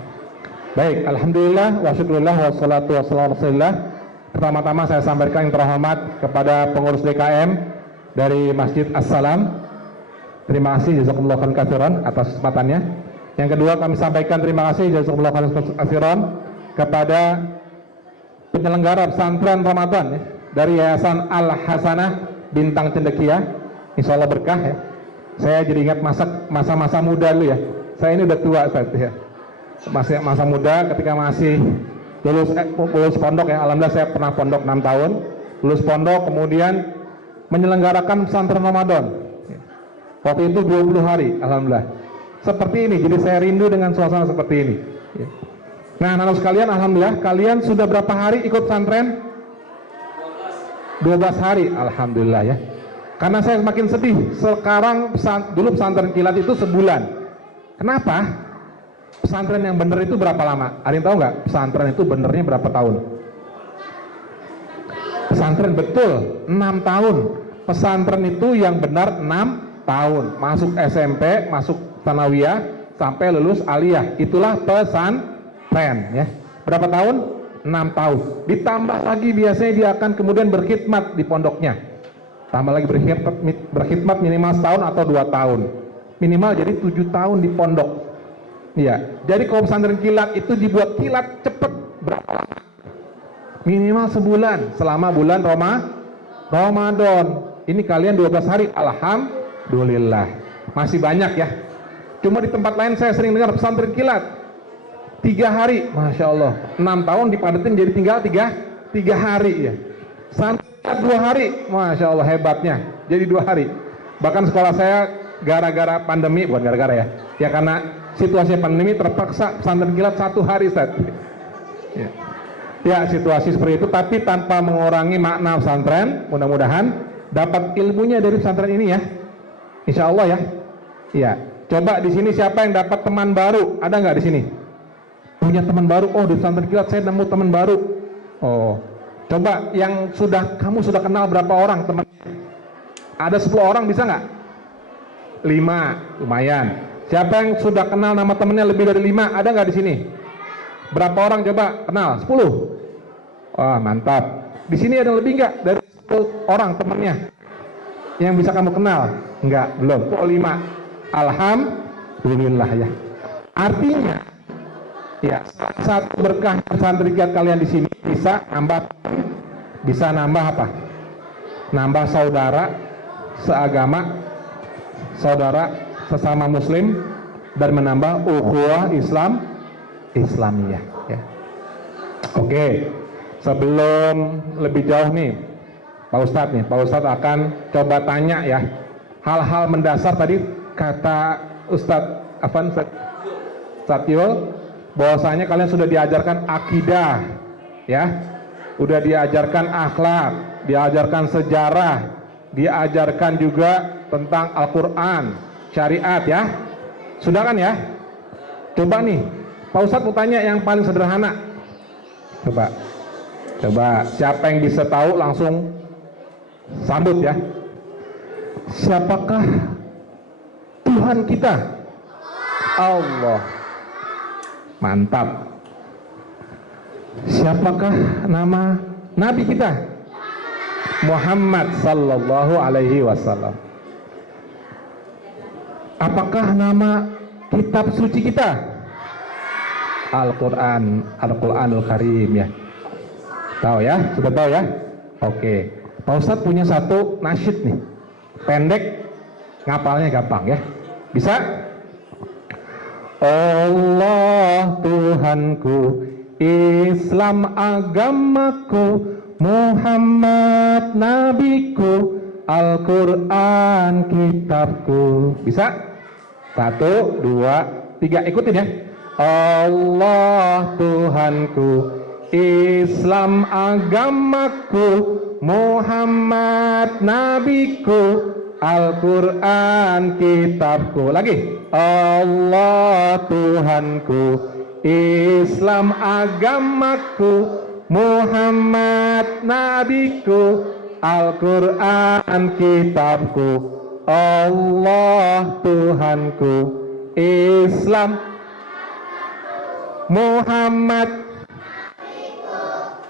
Baik, alhamdulillah wa syukurillah wassalatu wassalamu rasulillah. Pertama-tama saya sampaikan yang terhormat kepada pengurus DKM dari Masjid As-Salam. Terima kasih jazakumullah khairan katsiran atas kesempatannya. Yang kedua, kami sampaikan terima kasih jazakumullah khairan katsiran kepada penyelenggara pesantren Ramadan ya, dari Yayasan Al-Hasanah Bintang Cendekia. Insya Allah berkah ya. Saya jadi ingat masa-masa muda dulu ya. Saya ini udah tua Ustaz ya. Masih masa muda ketika masih lulus pondok ya. Alhamdulillah saya pernah pondok 6 tahun. Lulus pondok kemudian menyelenggarakan pesantren Ramadan. Waktu itu 20 hari, alhamdulillah. Seperti ini, jadi saya rindu dengan suasana seperti ini. Nah, anak-anak sekalian, alhamdulillah, kalian sudah berapa hari ikut pesantren? 12 hari, alhamdulillah ya. Karena saya semakin sedih, sekarang dulu pesantren kilat itu sebulan. Kenapa? Pesantren yang benar itu berapa lama? Ada yang tahu nggak? Pesantren itu benernya berapa tahun? Pesantren betul, 6 tahun. Pesantren itu yang benar 6 tahun. Masuk SMP, masuk Tsanawiyah, sampai lulus aliyah. Itulah pesantren ya. Berapa tahun? 6 tahun. Ditambah lagi biasanya dia akan kemudian berkhidmat di pondoknya. Tambah lagi berkhidmat minimal setahun atau 2 tahun. Minimal jadi 7 tahun di pondok. Iya. Jadi kalau pesantren kilat itu dibuat kilat cepet berapa lama? Minimal sebulan selama bulan Ramadan. Ini kalian 12 hari, alhamdulillah. Masih banyak ya. Cuma di tempat lain saya sering dengar pesantren kilat 3 hari, Masya Allah. 6 tahun dipadatin jadi tinggal 3 hari ya. Pesantren 2 hari, Masya Allah hebatnya. Jadi 2 hari. Bahkan sekolah saya gara-gara pandemi, bukan gara-gara ya. Ya karena situasi pandemi terpaksa pesantren kilat 1 hari Ustaz. Ya situasi seperti itu, tapi tanpa mengurangi makna pesantren. Mudah-mudahan dapat ilmunya dari pesantren ini ya, insya Allah ya. Iya. Coba di sini siapa yang dapat teman baru? Ada nggak di sini? Punya teman baru? Oh di pesantren kilat saya nemu teman baru. Oh, coba yang kamu sudah kenal berapa orang teman? Ada 10 orang bisa nggak? 5, lumayan. Siapa yang sudah kenal nama temennya lebih dari 5? Ada nggak di sini? Berapa orang coba kenal? 10. Wah mantap. Di sini ada lebih nggak dari 10 orang temennya yang bisa kamu kenal? Enggak, belum. Oh 5. Alhamdulillah ya. Artinya, ya satu berkah pesantren kilat kalian di sini bisa nambah apa? Nambah saudara seagama, saudara sesama Muslim, dan menambah ukhuwah Islamiyah. Ya. Oke, sebelum lebih jauh nih, Pak Ustadz akan coba tanya ya hal-hal mendasar tadi kata Ustadz Afan Satyul, bahwasanya kalian sudah diajarkan akidah, ya, udah diajarkan akhlak, diajarkan sejarah, diajarkan juga tentang Al-Quran, syariat ya, sudah kan ya? Coba nih, Pak Ustadz mau tanya yang paling sederhana, coba siapa yang bisa tahu langsung sambut ya. Siapakah Tuhan kita? Allah. Mantap. Siapakah nama Nabi kita? Muhammad sallallahu alaihi wasallam. Apakah nama kitab suci kita? Al-Quranul Karim ya. Tahu ya? Sudah tahu ya? Oke. Pak Ustadz punya satu nasyid nih. Pendek, ngapalnya gampang ya. Bisa? Allah Tuhanku, Islam agamaku, Muhammad nabiku, Al-Quran kitabku. Bisa? 1, 2, 3, ikutin ya. Allah Tuhanku, Islam agamaku, Muhammad nabiku, Al-Quran kitabku. Lagi. Allah Tuhanku, Islam agamaku, Muhammad nabiku, Al-Quran kitabku. Allah Tuhanku, Islam, Muhammad,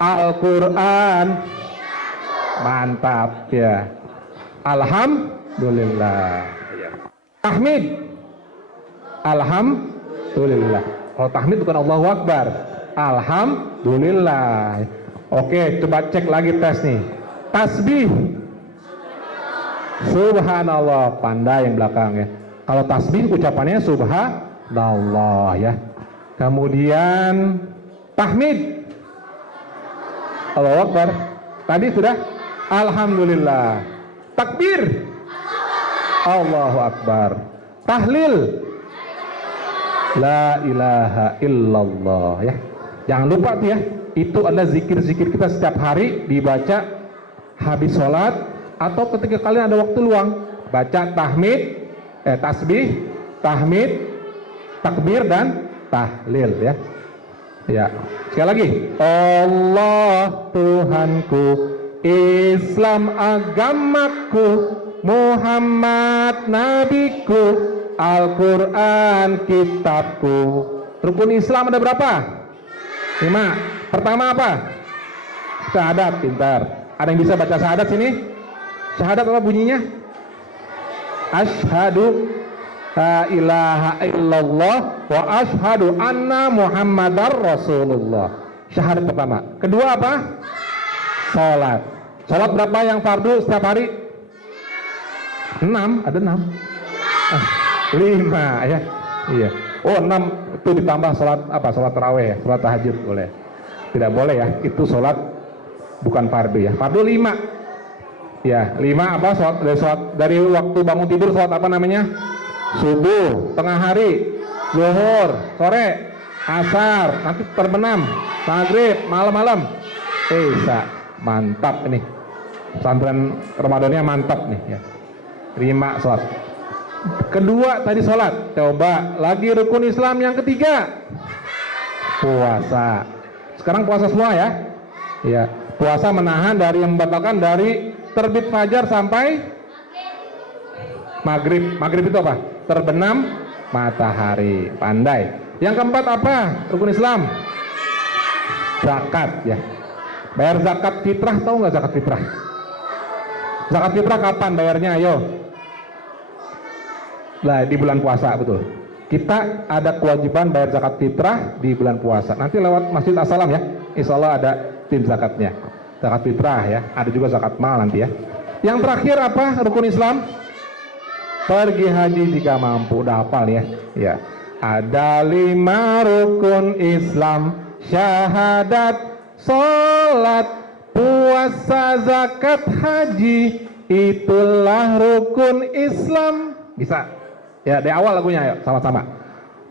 Al-Quran. Mantap ya. Alhamdulillah. Tahmid. Alhamdulillah. Kalau tahmid bukan Allahu Akbar. Alhamdulillah. Oke, coba cek lagi tes nih. Tasbih. Subhanallah. Pandai yang belakang ya. Kalau tasbih ucapannya Allah ya. Kemudian tahmid. Allahu Akbar. Tadi sudah alhamdulillah. Takbir. Allahu Akbar. Tahlil. La ilaha illallah ya. Jangan lupa tuh ya. Itu adalah zikir-zikir kita setiap hari dibaca habis sholat atau ketika kalian ada waktu luang. Baca tahmid, tasbih, tahmid, takbir dan tahlil ya. Ya. Sekali lagi. Allah Tuhanku, Islam agamaku, Muhammad nabiku, Al-Quran kitabku. Rukun Islam ada berapa? 5. Pertama apa? Syahadat, pintar. Ada yang bisa baca syahadat sini? Syahadat apa bunyinya? Asyhadu la ilaha illallah wa asyhadu anna Muhammadar Rasulullah. Syahadat pertama. Kedua apa? Salat. Salat berapa yang fardu setiap hari? 6, ada 6. 5 ya. Iya. Oh, 6 itu ditambah salat apa? Salat tarawih ya, salat tahajud boleh. Tidak boleh ya, itu sholat bukan fardu ya. Fardu 5. Ya, 5 apa? Sholat dari waktu bangun tidur, sholat apa namanya? Subuh, tengah hari, zuhur, sore, asar, nanti terbenam, maghrib, malam-malam, isya. Mantap ini. Pesantren Ramadannya mantap nih ya. 5 sholat. Kedua tadi sholat. Coba lagi rukun Islam yang ketiga. Puasa. Sekarang puasa semua ya. Ya, puasa menahan dari yang membatalkan dari terbit fajar sampai maghrib. Maghrib itu apa? Terbenam matahari. Pandai. Yang keempat apa? Rukun Islam. Zakat ya. Bayar zakat fitrah, tahu nggak zakat fitrah? Zakat fitrah kapan bayarnya? Ayo. Lah di bulan puasa betul. Kita ada kewajiban bayar zakat fitrah di bulan puasa. Nanti lewat Masjid As-Salam ya. Insya Allah ada tim zakatnya. Zakat fitrah ya. Ada juga zakat mal nanti ya. Yang terakhir apa? Rukun Islam. Pergi haji jika mampu. Udah hafal ya. Ya. Ada 5 rukun Islam. Syahadat, sholat, puasa, zakat, haji. Itulah rukun Islam. Bisa. Ya, dari awal lagunya, ayo sama-sama.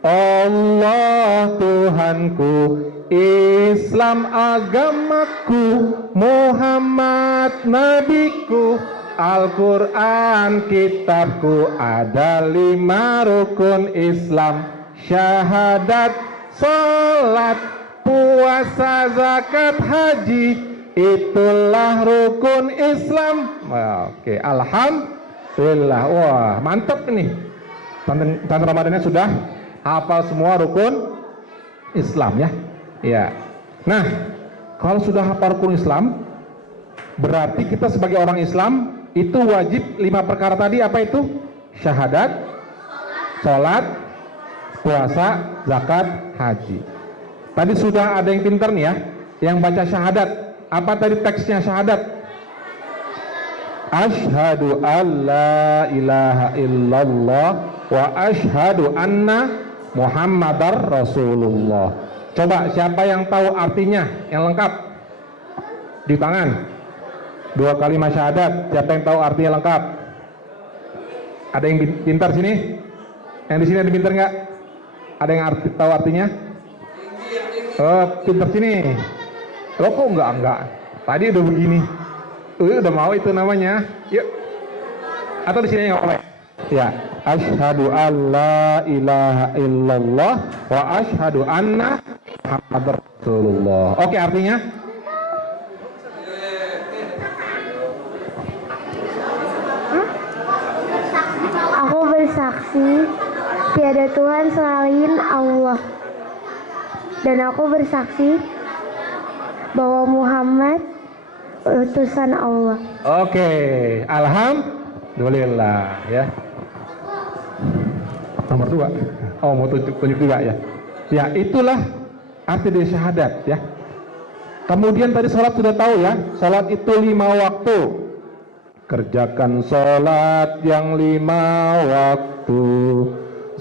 Allah Tuhanku, Islam agamaku, Muhammad nabiku, Al-Quran kitabku. Ada 5 rukun Islam. Syahadat, sholat, puasa, zakat, haji. Itulah rukun Islam. Oke, alhamdulillah. Wah, mantap nih. Pesantren Ramadannya sudah hafal semua rukun Islam ya. Ya. Nah, kalau sudah hafal rukun Islam, berarti kita sebagai orang Islam itu wajib 5 perkara tadi. Apa itu? Syahadat, sholat, puasa, zakat, haji. Tadi sudah ada yang pintar nih ya, yang baca syahadat. Apa tadi teksnya syahadat? Asyhadu alla ilaha illallah wa asyhadu anna Muhammadar Rasulullah. Coba siapa yang tahu artinya yang lengkap? Di tangan. 2 kalimat syahadat. Siapa yang tahu artinya lengkap? Ada yang pintar sini? Yang di sini ada pintar nggak? Ada yang tahu artinya? Oh, pintar sini. Oh, kok enggak? Tadi udah begini. Udah mau itu namanya. Yuk. Atau di sini nggak boleh? Ya. Asyhadu alla ilaha illallah wa asyhadu anna Muhammadar Rasulullah. Oke, artinya? Aku bersaksi tiada Tuhan selain Allah. Dan aku bersaksi bahwa Muhammad utusan Allah. Oke, alhamdulillah ya. Nomor 2. Oh, mau tunjuk juga ya. Ya, itulah arti dari syahadat ya. Kemudian tadi sholat sudah tahu ya. Sholat itu 5 waktu. Kerjakan sholat yang 5 waktu.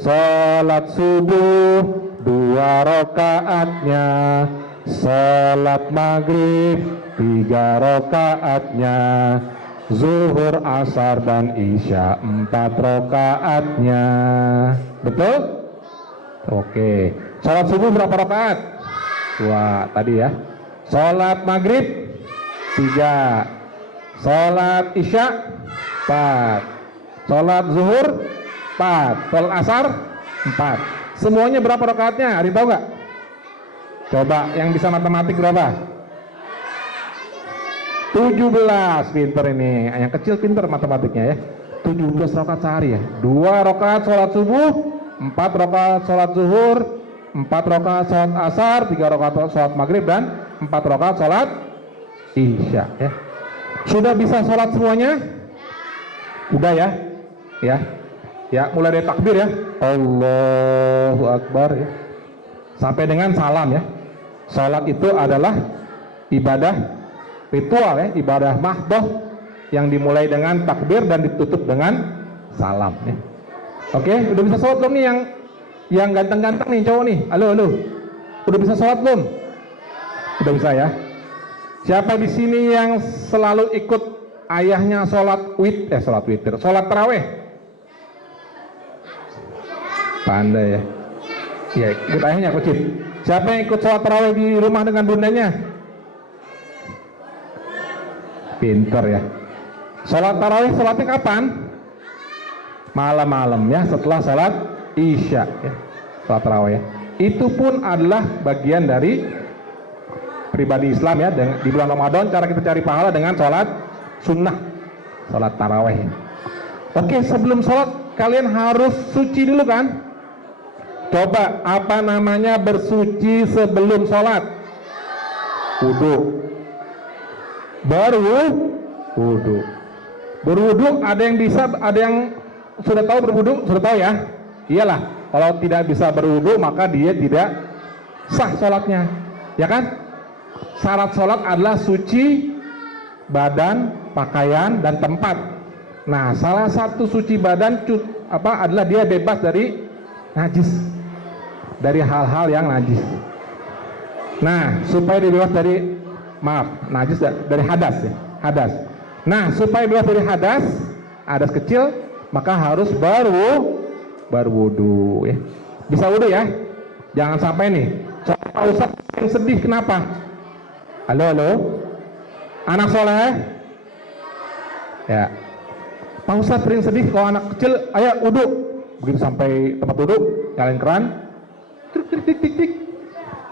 Sholat subuh 2 rakaatnya, sholat maghrib 3 rakaatnya, zuhur, asar, dan isya 4 rakaatnya. Betul? Oke. Sholat subuh berapa rakaat? 2 tadi ya. Sholat maghrib 3, sholat isya 4, sholat zuhur 4, sholat asar 4. Semuanya berapa rakaatnya? Ada yang tahu nggak? Coba yang bisa matematik berapa? 17. Pinter ini, yang kecil pinter matematiknya ya. 17 rakaat sehari ya. 2 rakaat sholat subuh, 4 rakaat sholat zuhur, 4 rakaat sholat asar, 3 rakaat sholat maghrib, dan 4 rakaat sholat isya ya. Sudah bisa sholat semuanya? Udah ya? Ya, mulai dari takbir ya. Allahu Akbar ya. Sampai dengan salam ya. Sholat itu adalah ibadah ritual ya, ibadah mahdoh yang dimulai dengan takbir dan ditutup dengan salam ya. Oke, udah bisa sholat belum nih yang ganteng-ganteng nih cowok nih? Halo. Udah bisa sholat belum? Udah bisa ya. Siapa di sini yang selalu ikut ayahnya sholat witir, sholat taraweh? Pandai ya. Ya, ikut ayahnya kecil. Siapa yang ikut sholat taraweh di rumah dengan bundanya? Pinter ya. Sholat taraweh sholatnya kapan? Malam-malam ya, setelah sholat isya ya. Sholat taraweh ya. Itu pun adalah bagian dari pribadi Islam ya. Di bulan Ramadan cara kita cari pahala dengan sholat sunnah, sholat taraweh. Oke, sebelum sholat kalian harus suci dulu kan? Coba, apa namanya bersuci sebelum sholat? Wudu. Berwudu. Berwudu ada yang bisa, ada yang sudah tahu berwudu? Sudah tahu ya? Iyalah, kalau tidak bisa berwudu maka dia tidak sah sholatnya, ya kan? Syarat sholat adalah suci badan, pakaian, dan tempat. Nah, salah satu suci badan adalah dia bebas dari najis, dari hal-hal yang najis. Nah, supaya dia bebas dari najis dari hadas ya, hadas. Nah, supaya bebas dari hadas kecil, maka harus berwudu ya. Bisa wudu ya? Jangan sampai nih, Pak Ustadz yang sedih kenapa? Halo. Anak soleh? Ya. Pak Ustadz sering sedih kalau anak kecil, ayo wudu. Begitu sampai tempat wudu, nyalain keran, tik.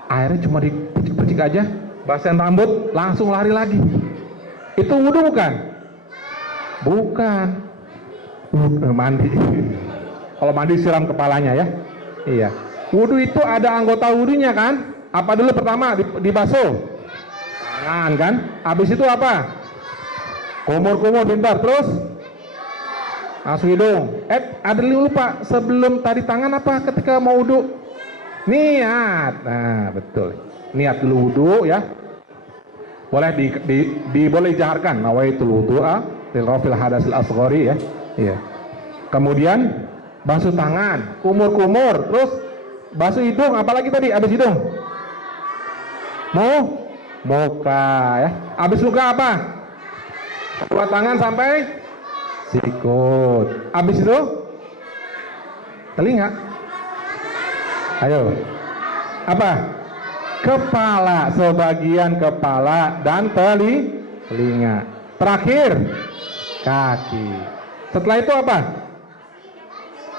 Airnya cuma dipercik aja, basahin rambut, langsung lari lagi. Itu wudu bukan? Bukan. Mandi. Kalau mandi siram kepalanya ya. Iya. Wudu itu ada anggota wudunya kan? Apa dulu pertama dibasuh? Tangan kan? Habis itu apa? Kumur pintar. Terus masuk hidung. Ada lupa sebelum tadi tangan apa ketika mau wudu? Niat. Nah, betul. Niat dulu wudu ya. Boleh boleh dijaharkan. Nawaitul wudu'a lil rafil hadasil asghari ya. Iya. Kemudian basuh tangan, kumur, terus basuh hidung, apalagi tadi habis hidung? Muka ya. Habis muka apa? Kedua tangan sampai sikut. Habis itu telinga. Ayo. Apa? Kepala, sebagian kepala dan telinga. Terakhir kaki. Setelah itu apa?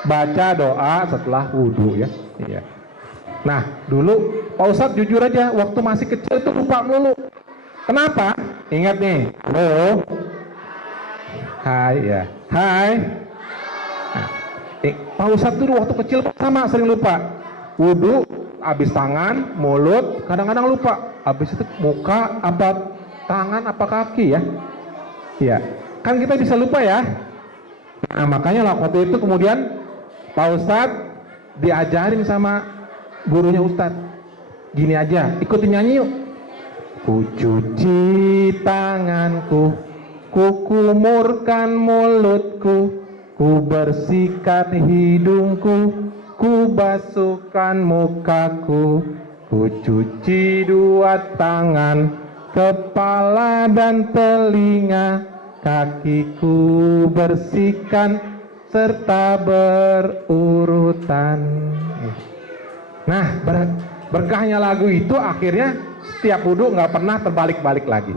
Baca doa setelah wudhu ya. Iya. Nah, dulu Pak Ustadz jujur aja, waktu masih kecil itu lupa mulu. Kenapa? Ingat nih. Halo. Hai ya. Hai. Nah, Pak Ustadz dulu waktu kecil sama sering lupa. Wudhu, habis tangan, mulut, kadang-kadang lupa. Habis itu muka, apa tangan, apa kaki ya. Iya. Kan kita bisa lupa ya. Nah, makanya lah waktu itu kemudian Pak Ustadz diajarin sama gurunya Ustadz. Gini aja, ikutin nyanyi yuk. Ku cuci tanganku, ku kumurkan mulutku, ku bersihkan hidungku, ku basuhkan mukaku, ku cuci dua tangan, kepala dan telinga, kakiku bersihkan serta berurutan. Nah, berkahnya lagu itu akhirnya setiap wudhu nggak pernah terbalik-balik lagi.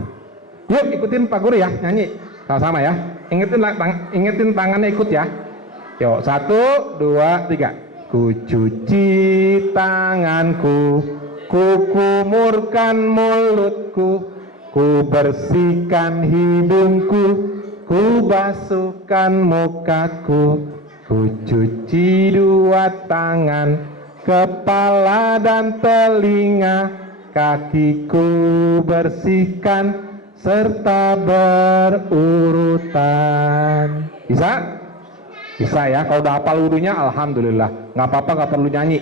Yuk ikutin Pak Guru ya, nyanyi sama-sama ya. Ingetin tangannya ikut ya. Yuk 1, 2, 3. Ku cuci tanganku, ku kumurkan mulutku, ku bersihkan hidungku, ku basuhkan mukaku, ku cuci dua tangan, kepala dan telinga, kakiku bersihkan serta berurutan. Bisa? Bisa ya. Kalau udah hafal wudunya, alhamdulillah. Nggak apa-apa, nggak perlu nyanyi.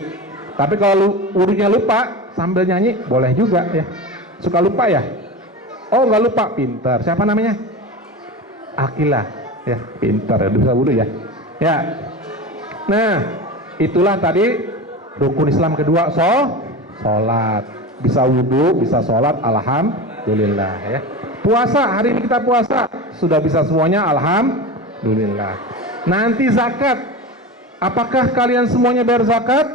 Tapi kalau wudunya lupa, sambil nyanyi boleh juga ya. Suka lupa ya? Oh nggak lupa, pintar. Siapa namanya? Akila. Ya, pintar ya, bisa wudu ya. Ya. Nah, itulah tadi rukun Islam kedua, sholat. Bisa wudu, bisa sholat, alhamdulillah ya. Puasa, hari ini kita puasa, sudah bisa semuanya, alhamdulillah. Nanti zakat, apakah kalian semuanya bayar zakat?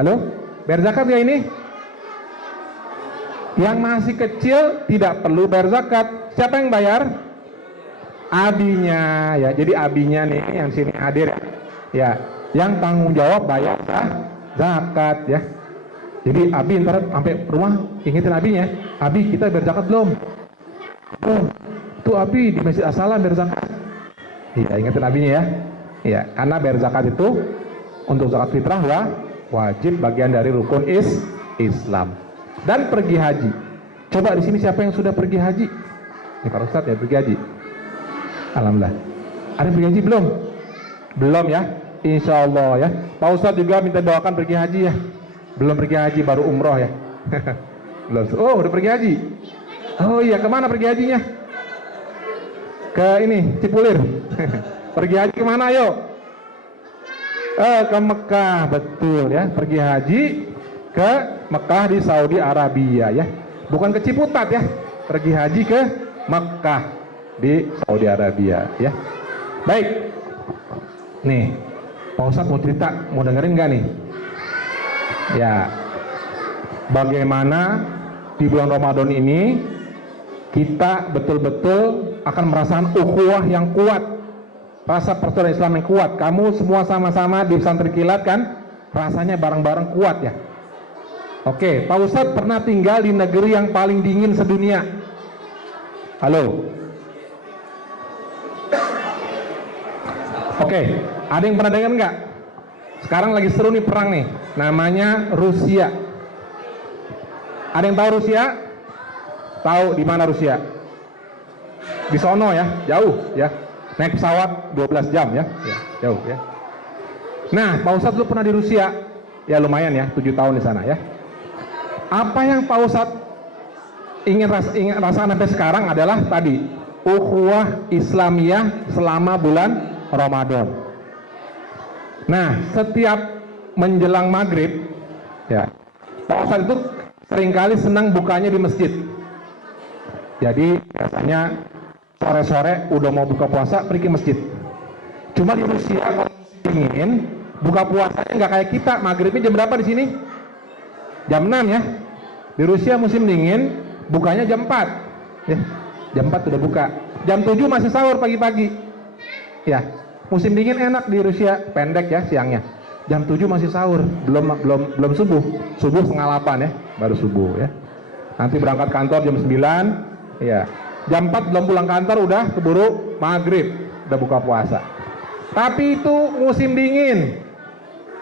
Halo, bayar zakat ya ini? Yang masih kecil tidak perlu bayar zakat. Siapa yang bayar? Abinya ya. Jadi abinya nih yang sini hadir ya. Yang tanggung jawab bayar zakat ya. Jadi abi ntar sampai rumah ingetin abinya, abi kita bayar zakat belum? Oh, tuh abi di Masjid As-Salam bayar zakat. Iya, ingetin abinya ya. Iya, karena bayar zakat itu untuk zakat fitrah wajib, bagian dari rukun Islam. Dan pergi haji. Coba di sini siapa yang sudah pergi haji? Ini Pak Ustadz ya pergi haji. Alhamdulillah. Ada yang pergi haji belum? Belum ya. Insya Allah ya. Pak Ustadz juga minta doakan pergi haji ya. Belum pergi haji, baru umroh ya. Belum. Oh udah pergi haji. Oh iya, kemana pergi hajinya? Ke ini Cipulir. Pergi haji kemana yuk? Ke Mekah, betul ya. Pergi haji ke Mekah di Saudi Arabia ya. Bukan ke Ciputat ya. Pergi haji ke Mekah di Saudi Arabia ya. Baik. Nih, Pak Ustadz mau cerita, mau dengerin nggak nih? Ya. Bagaimana di bulan Ramadan ini kita betul-betul akan merasakan ukhuwah yang kuat, rasa persaudaraan Islam yang kuat. Kamu semua sama-sama di pesantren kilat kan, rasanya bareng-bareng kuat ya. Oke, Pak Ustadz pernah tinggal di negeri yang paling dingin sedunia. Halo. Oke, ada yang pernah dengar nggak? Sekarang lagi seru nih perang nih, namanya Rusia. Ada yang tahu Rusia? Tahu di mana Rusia? Di sono ya, jauh ya. Naik pesawat 12 jam ya, jauh ya. Nah, Pak Ustadz lu pernah di Rusia? Ya lumayan ya, 7 tahun di sana ya. Apa yang Pak Ustadz ingin rasakan sampai sekarang adalah tadi ukhuwah Islamiyah selama bulan Ramadan. Nah, setiap menjelang maghrib ya, Pak Ustadz itu seringkali senang bukanya di masjid. Jadi biasanya sore-sore udah mau buka puasa pergi ke masjid. Cuma di Rusia kalau dingin, buka puasanya nggak kayak kita. Maghribnya jam berapa di sini? Jam 6 ya. Di Rusia musim dingin, bukanya jam 4. Ya, jam 4 udah buka. Jam 7 masih sahur pagi-pagi. Ya, musim dingin enak di Rusia, pendek ya siangnya. Jam 7 masih sahur, belum subuh. Subuh setengah 8 ya, baru subuh ya. Nanti berangkat kantor jam 9. Ya, jam 4 belum pulang kantor udah keburu maghrib, udah buka puasa. Tapi itu musim dingin.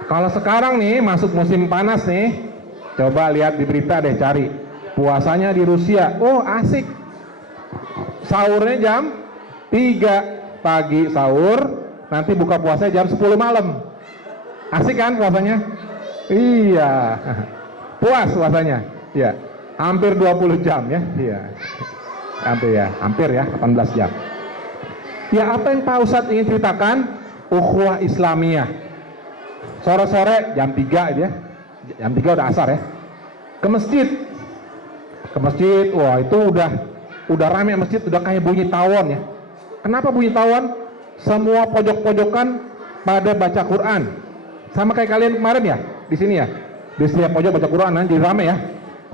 Kalau sekarang nih masuk musim panas nih, coba lihat di berita deh, cari puasanya di Rusia. Oh asik, sahurnya jam 3 pagi sahur, nanti buka puasanya jam 10 malam. Asik kan puasanya? Iya, puas puasanya. Ya, hampir 20 jam ya. Iya. Hampir ya, 18 jam. Ya, apa yang Pak Ustadz ingin ceritakan? Ukhuwah Islamiyah. Sore-sore jam 3 ya. Jam 3 udah asar ya. Ke masjid. Wah itu udah rame masjid, udah kayak bunyi tawon ya. Kenapa bunyi tawon? Semua pojok-pojokan pada baca Quran. Sama kayak kalian kemarin ya, di sini ya. Di setiap pojok baca Quran, jadi rame ya.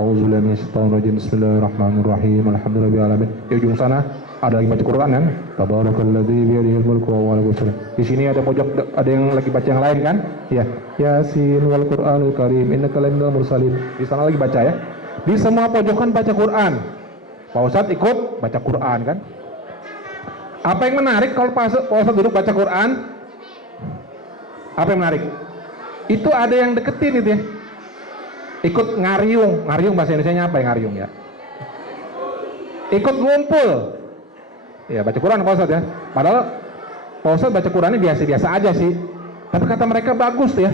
Auzubillahi minasyaitonirrajim. Bismillahirrahmanirrahim. Alhamdulillahirabbil alamin. Di ujung sana ada lagi baca Quran kan? Tabarakalladzi biyadihil mulku wa huwa ala kulli syai'in. Di sini ada pojok, ada yang lagi baca yang lain kan? Ya. Yasin wal Qur'anul Karim innaka laminal mursalin. Di sana lagi baca ya. Di semua pojokan baca Quran. Pak Ustadz ikut baca Quran kan? Apa yang menarik kalau Pak Ustadz duduk baca Quran? Apa yang menarik? Itu ada yang deketin itu ya. Ikut ngariung bahasa Indonesianya apa ya ngariung ya? Ikut ngumpul. Ya baca Quran Pak Ustadz ya. Padahal Pak Ustadz baca Qurannya biasa-biasa aja sih. Tapi kata mereka bagus ya.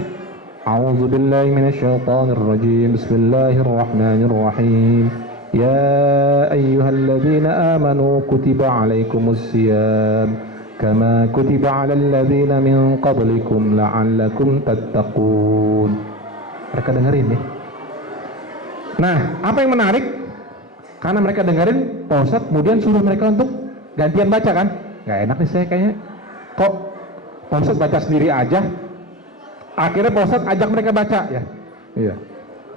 A'udzubillahi minasyaitonirrajim. Bismillahirrahmanirrahim. Ya ayyuhalladzina amanu kutiba alaikumusiyam kama kutiba alal ladzina min qablikum la'allakum tattaqun. Mereka dengerin ya. Nah, apa yang menarik? Karena mereka dengerin, Pak Ustadz kemudian suruh mereka untuk gantian baca kan? Gak enak nih saya kayaknya. Kok Pak Ustadz baca sendiri aja? Akhirnya Pak Ustadz ajak mereka baca ya. Iya.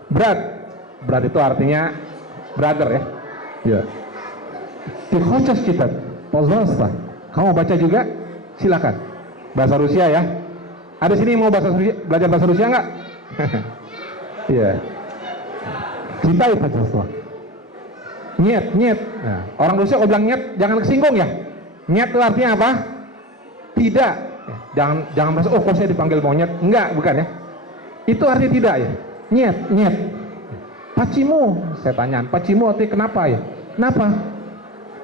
Berat itu artinya brother ya. Iya. Dikhocas kita. Pожалуйста. Kamu baca juga? Silakan. Bahasa Rusia ya. Ada sini mau belajar bahasa Rusia nggak? Iya. Cintai пожалуйста. Nyet. Nah, orang Rusia kalau bilang nyet, jangan kesinggung ya. Nyet itu artinya apa? Tidak. Jangan merasa, oh kok saya dipanggil monyet. Enggak, bukan ya. Itu artinya tidak ya. Nyet. Почему? Saya tanya, почему artinya kenapa ya? Kenapa?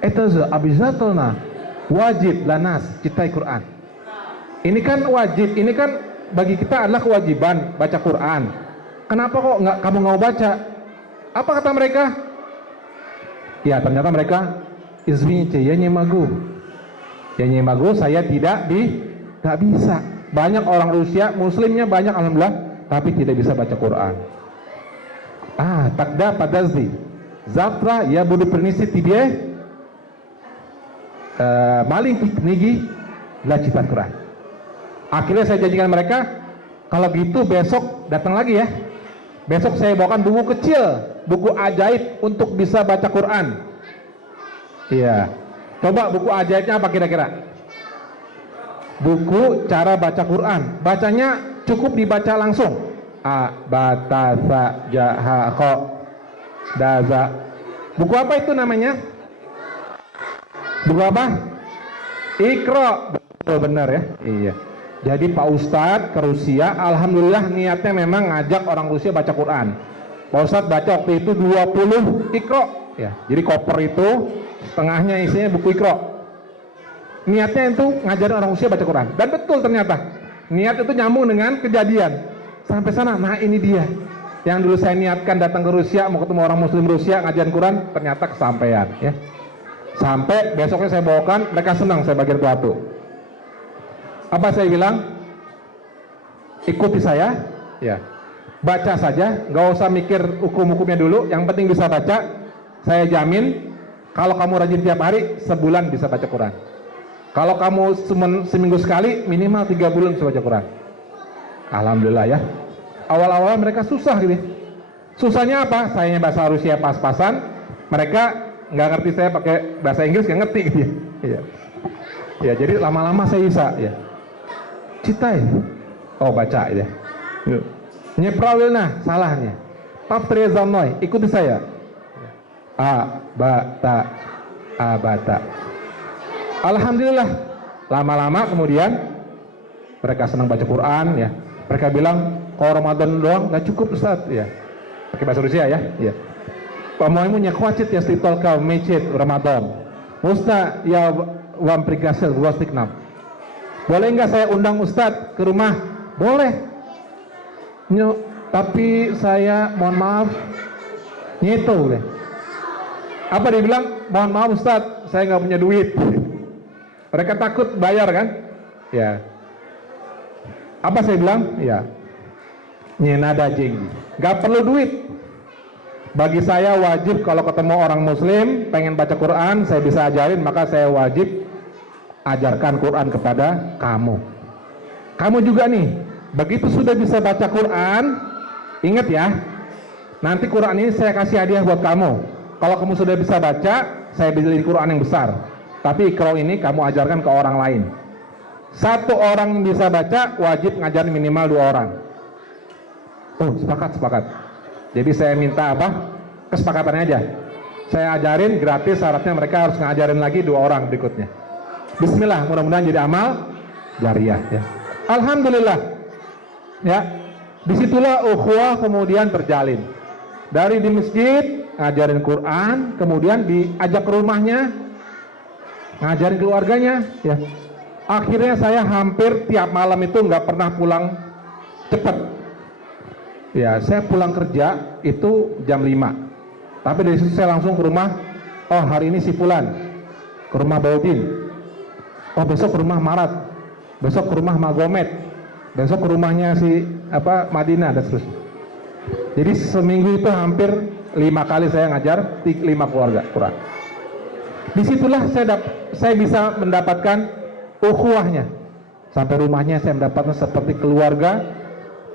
Это же обязательно wajib lanas cintai Quran. Ini kan wajib, ini kan bagi kita adalah kewajiban baca Quran. Kenapa kok kamu nggak mau baca? Apa kata mereka? Ya ternyata mereka извините, я не могу. Saya tidak bisa. Banyak orang Rusia, muslimnya banyak alhamdulillah, tapi tidak bisa baca Quran. Тогда подожди. Завтра я буду принести тебе maling kniги для читать Quran. Akhirnya saya janjikan mereka, kalau gitu besok datang lagi ya. Besok saya bawakan buku kecil, buku ajaib untuk bisa baca Quran. Iya. Coba buku ajaibnya apa kira-kira? Buku cara baca Quran. Bacanya cukup dibaca langsung. A, ba, ta, sa, ja, ha, kho, da, za. Buku apa itu namanya? Buku apa? Iqra. Betul benar ya? Iya. Jadi Pak Ustadz ke Rusia, alhamdulillah niatnya memang ngajak orang Rusia baca Quran. Pak Ustadz baca waktu itu 20 Iqra. Ya, jadi koper itu setengahnya isinya buku Iqra. Niatnya itu ngajarin orang Rusia baca Quran. Dan betul ternyata. Niat itu nyambung dengan kejadian. Sampai sana, nah ini dia. Yang dulu saya niatkan datang ke Rusia, mau ketemu orang muslim Rusia, ngajarin Quran, ternyata kesampaian ya. Sampai besoknya saya bawakan, mereka senang saya bagian batu. Apa saya bilang? Ikuti saya, ya. Baca saja, nggak usah mikir hukum-hukumnya dulu. Yang penting bisa baca. Saya jamin, kalau kamu rajin tiap hari, sebulan bisa baca Quran. Kalau kamu seminggu sekali, minimal 3 bulan bisa baca Quran. Alhamdulillah ya. Awal-awal mereka susah gitu. Susahnya apa? Sayanya bahasa Rusia pas-pasan. Mereka nggak ngerti saya pakai bahasa Inggris, nggak ngerti gitu ya. Iya. Ya jadi lama-lama saya bisa ya. Citai. Oh baca ya. Nepravильно, salahnya. Повторяй за мной, ikuti saya. Abata. Alhamdulillah. Lama-lama kemudian mereka senang baca Quran ya. Mereka bilang, kalau Ramadan doang nggak cukup Ustaz ya. Pakai bahasa Rusia ya. Ya. По-моему, не хватит, если только в мечеть Ramadan. Ustaz, ya вам пригласил в гости к нам. Boleh nggak saya undang Ustaz ke rumah? Boleh. Tapi saya mohon maaf, nyeto boleh. Apa dia bilang? Mohon maaf Ustaz, saya nggak punya duit. Mereka takut bayar kan? Ya. Apa saya bilang? Ya. Nyenada jeng. Gak perlu duit. Bagi saya wajib kalau ketemu orang muslim pengen baca Quran, saya bisa ajarin, maka saya wajib ajarkan Quran kepada kamu. Kamu juga nih, begitu sudah bisa baca Quran, ingat ya, nanti Quran ini saya kasih hadiah buat kamu. Kalau kamu sudah bisa baca, saya beli Quran yang besar. Tapi Iqra ini kamu ajarkan ke orang lain. Satu orang bisa baca, wajib ngajarin minimal 2 orang. Oh, sepakat. Jadi saya minta apa? Kesepakatannya aja. Saya ajarin gratis, syaratnya mereka harus ngajarin lagi 2 orang berikutnya. Bismillah, mudah-mudahan jadi amal jariah ya. Alhamdulillah. Ya. Disitulah ukhuwah kemudian terjalin. Dari di masjid ngajarin Quran, kemudian diajak ke rumahnya, ngajarin keluarganya ya. Akhirnya saya hampir tiap malam itu nggak pernah pulang cepat. Ya, saya pulang kerja itu jam 5. Tapi dari situ saya langsung ke rumah. Oh, hari ini si Fulan ke rumah Baudin. Oh, besok ke rumah Marat. Besok ke rumah Magomed. Besok ke rumahnya si Madinah dan seterusnya. Jadi seminggu itu hampir 5 kali saya ngajar 5 keluarga Quran. Disitulah saya bisa mendapatkan ukhuwahnya. Sampai rumahnya saya mendapatkan seperti keluarga,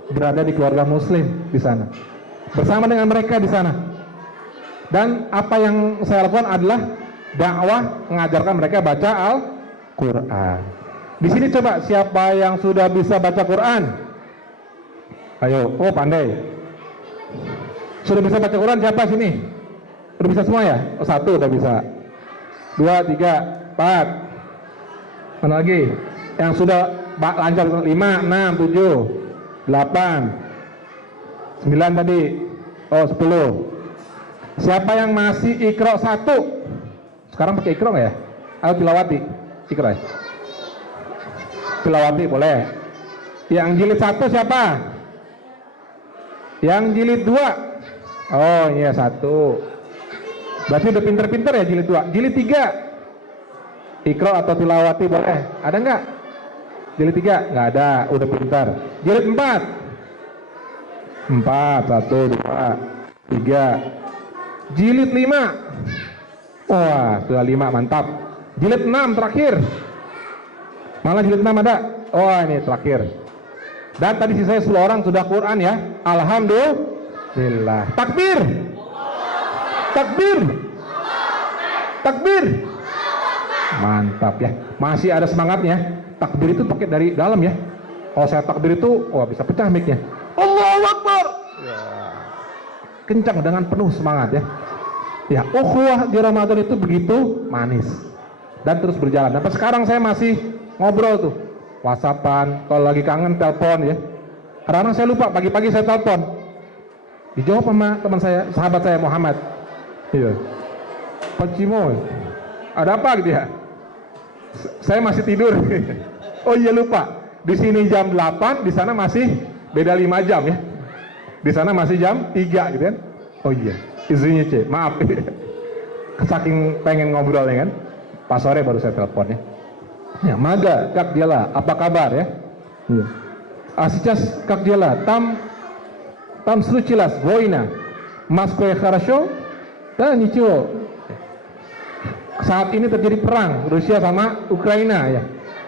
berada di keluarga muslim di sana. Bersama dengan mereka di sana. Dan apa yang saya lakukan adalah dakwah, mengajarkan mereka baca Al-Quran. Di sini coba siapa yang sudah bisa baca Quran? Ayo, oh pandai. Sudah bisa baca Quran siapa sini? Sudah bisa semua ya? Oh, 1 udah bisa. 2, 3, 4. Mana lagi? Yang sudah lancar 5, 6, 7, 8, 9 tadi. Oh 10. Siapa yang masih Iqra 1? Sekarang pakai Iqra nggak ya? Atau tilawati? Iqra ya? Tilawati boleh. Yang jilid 1 siapa? Yang jilid 2? Oh iya 1. Berarti udah pinter-pinter ya jilid 2. Jilid 3? Iqra atau tilawati boleh. Ada nggak? Jilid 3? Nggak ada, udah pintar. Jilid 4? 4, 1, 2, 3. Jilid 5? Wah, sudah 5, mantap. Jilid 6 terakhir. Malah jilid 6 ada. Oh, ini terakhir. Dan tadi sisanya 10 orang sudah Quran ya. Alhamdulillah. Takbir. Takbir. Takbir. Mantap ya. Masih ada semangatnya. Takbir itu pakai dari dalam ya. Kalau saya takbir itu, wah bisa pecah mic-nya. Allahu Akbar. Ya. Kencang dengan penuh semangat ya. Ya, ukhuwah di Ramadan itu begitu manis dan terus berjalan. Sampai sekarang saya masih ngobrol tuh, WhatsAppan, kalau lagi kangen telepon ya. Kadang-kadang saya lupa, pagi-pagi saya telepon, dijawab sama teman saya, sahabat saya Muhammad. Iya. Pak Cimo, ada apa gitu ya? Saya masih tidur. Oh iya lupa. Di sini jam 8, di sana masih beda 5 jam ya. Di sana masih jam 3 gitu kan. Oh iya, izinnya C, maaf. Saking pengen ngobrolnya kan. Pas sore baru saya telepon ya. Ya, Maga, Kak Diala, apa kabar ya? Iya. Asicas Kak Diala, tam sluchilas, voina, maskoe kharasho, dan nicho. Saat ini terjadi perang Rusia sama Ukraina ya.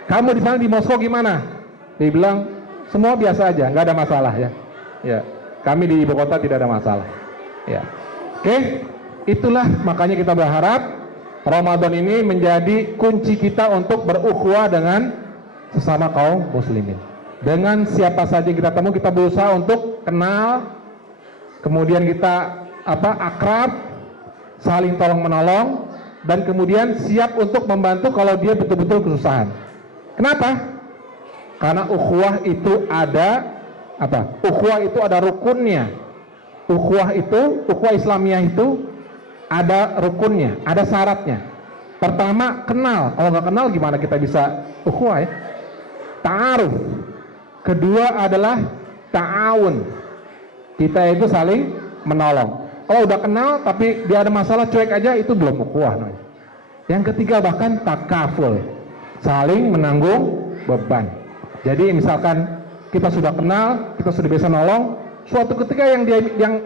Kamu di sana di Moskow gimana? Dia bilang semua biasa aja, nggak ada masalah ya. Ya, kami di ibu kota tidak ada masalah. Ya, oke, itulah makanya kita berharap Ramadan ini menjadi kunci kita untuk berukhuwah dengan sesama kaum muslimin. Dengan siapa saja kita temu kita berusaha untuk kenal, kemudian kita akrab, saling tolong menolong, dan kemudian siap untuk membantu kalau dia betul-betul kesusahan. Kenapa? Karena ukhuwah itu ada ukhuwah itu ada rukunnya. Ukhuwah Islamiyah itu ada rukunnya, ada syaratnya. Pertama, kenal. Kalau nggak kenal gimana kita bisa ukhuwah ya? Ta'aruf. Kedua adalah ta'awun. Kita itu saling menolong. Kalau udah kenal tapi dia ada masalah cuek aja, itu belum ukhuwah. Yang ketiga bahkan takaful. saling menanggung beban. Jadi misalkan kita sudah kenal, kita sudah bisa nolong, suatu ketika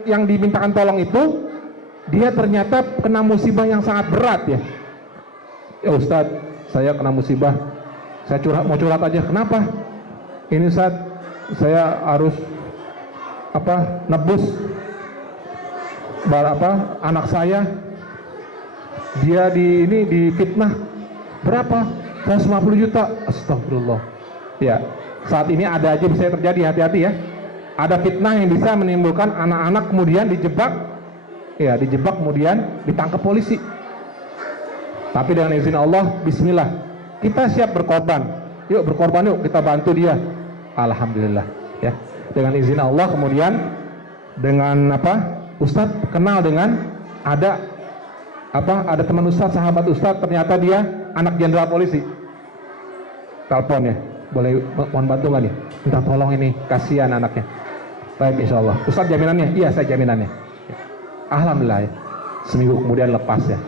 yang dimintakan tolong itu dia ternyata kena musibah yang sangat berat ya. Ya Ustadz, saya kena musibah, saya mau curhat aja. Kenapa? Ini Ustadz, saya harus nebus anak saya, dia difitnah berapa? 150 juta. Astagfirullah. Ya, saat ini ada aja bisa terjadi, hati-hati ya. Ada fitnah yang bisa menimbulkan anak-anak kemudian dijebak kemudian ditangkap polisi. Tapi dengan izin Allah, bismillah, kita siap berkorban. Yuk berkorban yuk, kita bantu dia. Alhamdulillah ya. Dengan izin Allah kemudian dengan Ustadz kenal dengan ada teman Ustadz, sahabat Ustadz, ternyata dia anak jenderal polisi. Telepon ya, boleh mohon bantu nggak nih? Minta tolong ini, kasihan anaknya. Baik, insya Allah. Ustadz jaminannya? Iya, saya jaminannya. Alhamdulillah ya. Seminggu kemudian lepas ya.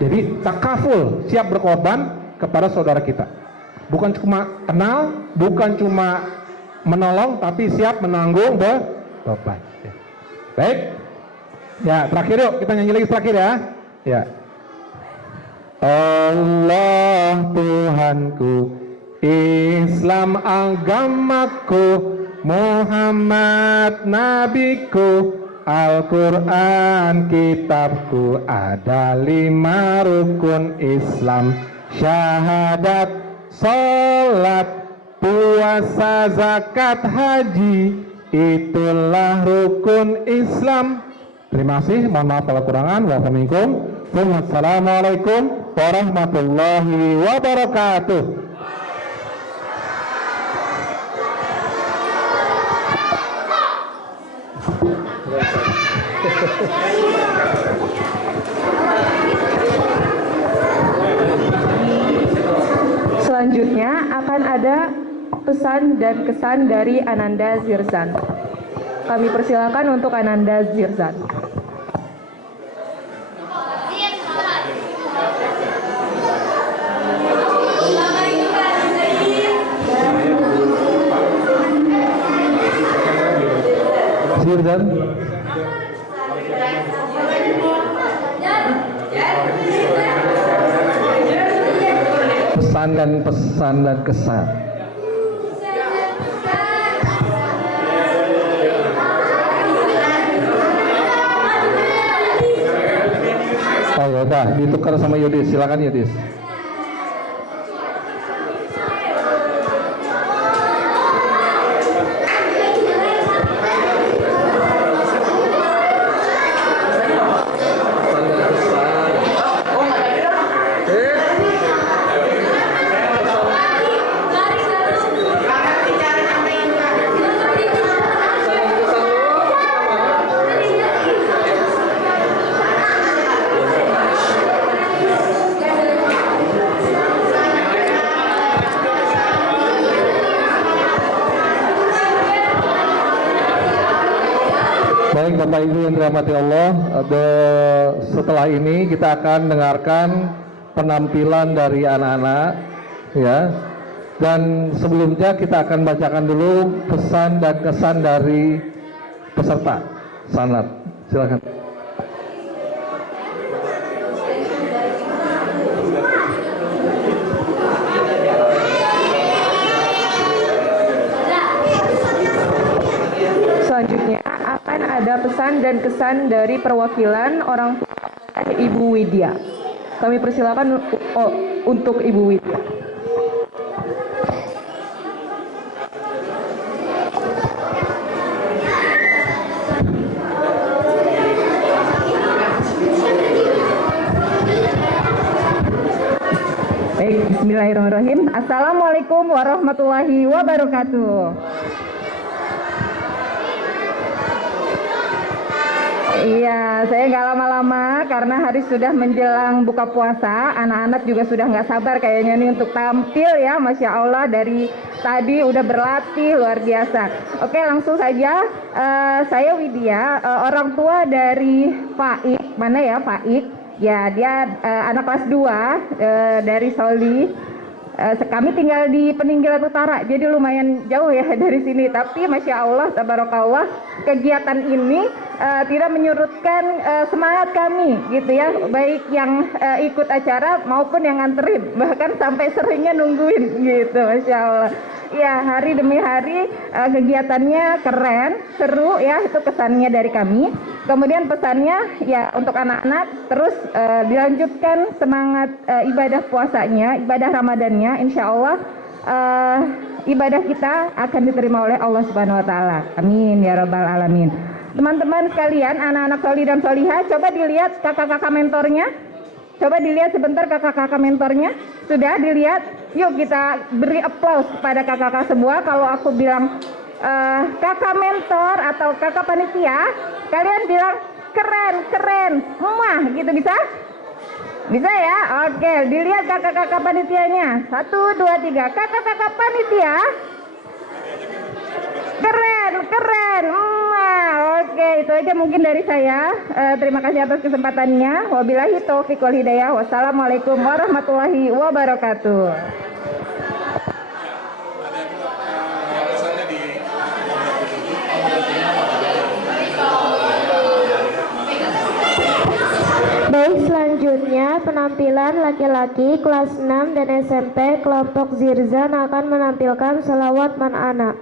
Jadi takaful, siap berkorban kepada saudara kita. Bukan cuma kenal, bukan cuma menolong, tapi siap menanggung beban. Ya. Baik. Ya, terakhir yuk, kita nyanyi lagi terakhir ya. Ya. Allah Tuhanku, Islam agamaku, Muhammad nabiku, Al-Quran kitabku, ada 5 rukun Islam, syahadat, sholat, puasa, zakat, haji, itulah rukun Islam. Terima kasih, mohon maaf kalau kurangan. Wassalamualaikum warahmatullahi wabarakatuh. Selanjutnya akan ada pesan dan kesan dari Ananda Zirzan. Kami persilakan untuk Ananda Zirzan. Zirzan. Pesan dan kesan. Oh ya udah, ditukar sama Yudis. Silakan Yudis. Baik Bapak Ibu yang dirahmati Allah, setelah ini kita akan dengarkan penampilan dari anak-anak ya. Dan sebelumnya kita akan bacakan dulu pesan dan kesan dari peserta sanad. Silakan. Selanjutnya akan ada pesan dan kesan dari perwakilan orang tua Ibu Widya. Kami persilakan untuk Ibu Widya. Baik, bismillahirrahmanirrahim. Assalamualaikum warahmatullahi wabarakatuh. Iya, saya nggak lama-lama karena hari sudah menjelang buka puasa. Anak-anak juga sudah nggak sabar kayaknya nih untuk tampil ya, Masya Allah, dari tadi udah berlatih luar biasa. Oke, langsung saja. Saya Widya, orang tua dari Faik. Mana ya Faik? Ya, dia anak kelas 2 dari Soli. Kami tinggal di Peninggalan Utara, jadi lumayan jauh ya dari sini. Tapi Masya Allah, tabarakallah, kegiatan ini tidak menyurutkan semangat kami, gitu ya. Baik yang ikut acara maupun yang nganterin, bahkan sampai seringnya nungguin, gitu, Masya Allah. Ya, hari demi hari kegiatannya keren, seru ya, itu kesannya dari kami. Kemudian pesannya ya untuk anak-anak terus dilanjutkan semangat ibadah puasanya, ibadah Ramadannya, insya Allah ibadah kita akan diterima oleh Allah Subhanahu Wa Taala. Amin ya Rabbal Alamin. Teman-teman sekalian, anak-anak soli dan solihah, coba dilihat kakak-kakak mentornya. Coba dilihat sebentar kakak-kakak mentornya. Sudah dilihat? Yuk kita beri aplaus kepada kakak-kakak semua. Kalau aku bilang kakak mentor atau kakak panitia, kalian bilang keren, keren, muah, gitu bisa? Bisa ya? Oke, dilihat kakak-kakak panitianya. 1, 2, 3. Kakak-kakak panitia. Keren, keren. Oke, itu aja mungkin dari saya. Terima kasih atas kesempatannya. Wabillahi taufiq wal hidayah. Wassalamualaikum warahmatullahi wabarakatuh. Baik, selanjutnya penampilan laki-laki kelas 6 dan SMP kelompok Zirzan akan menampilkan selawat man ana.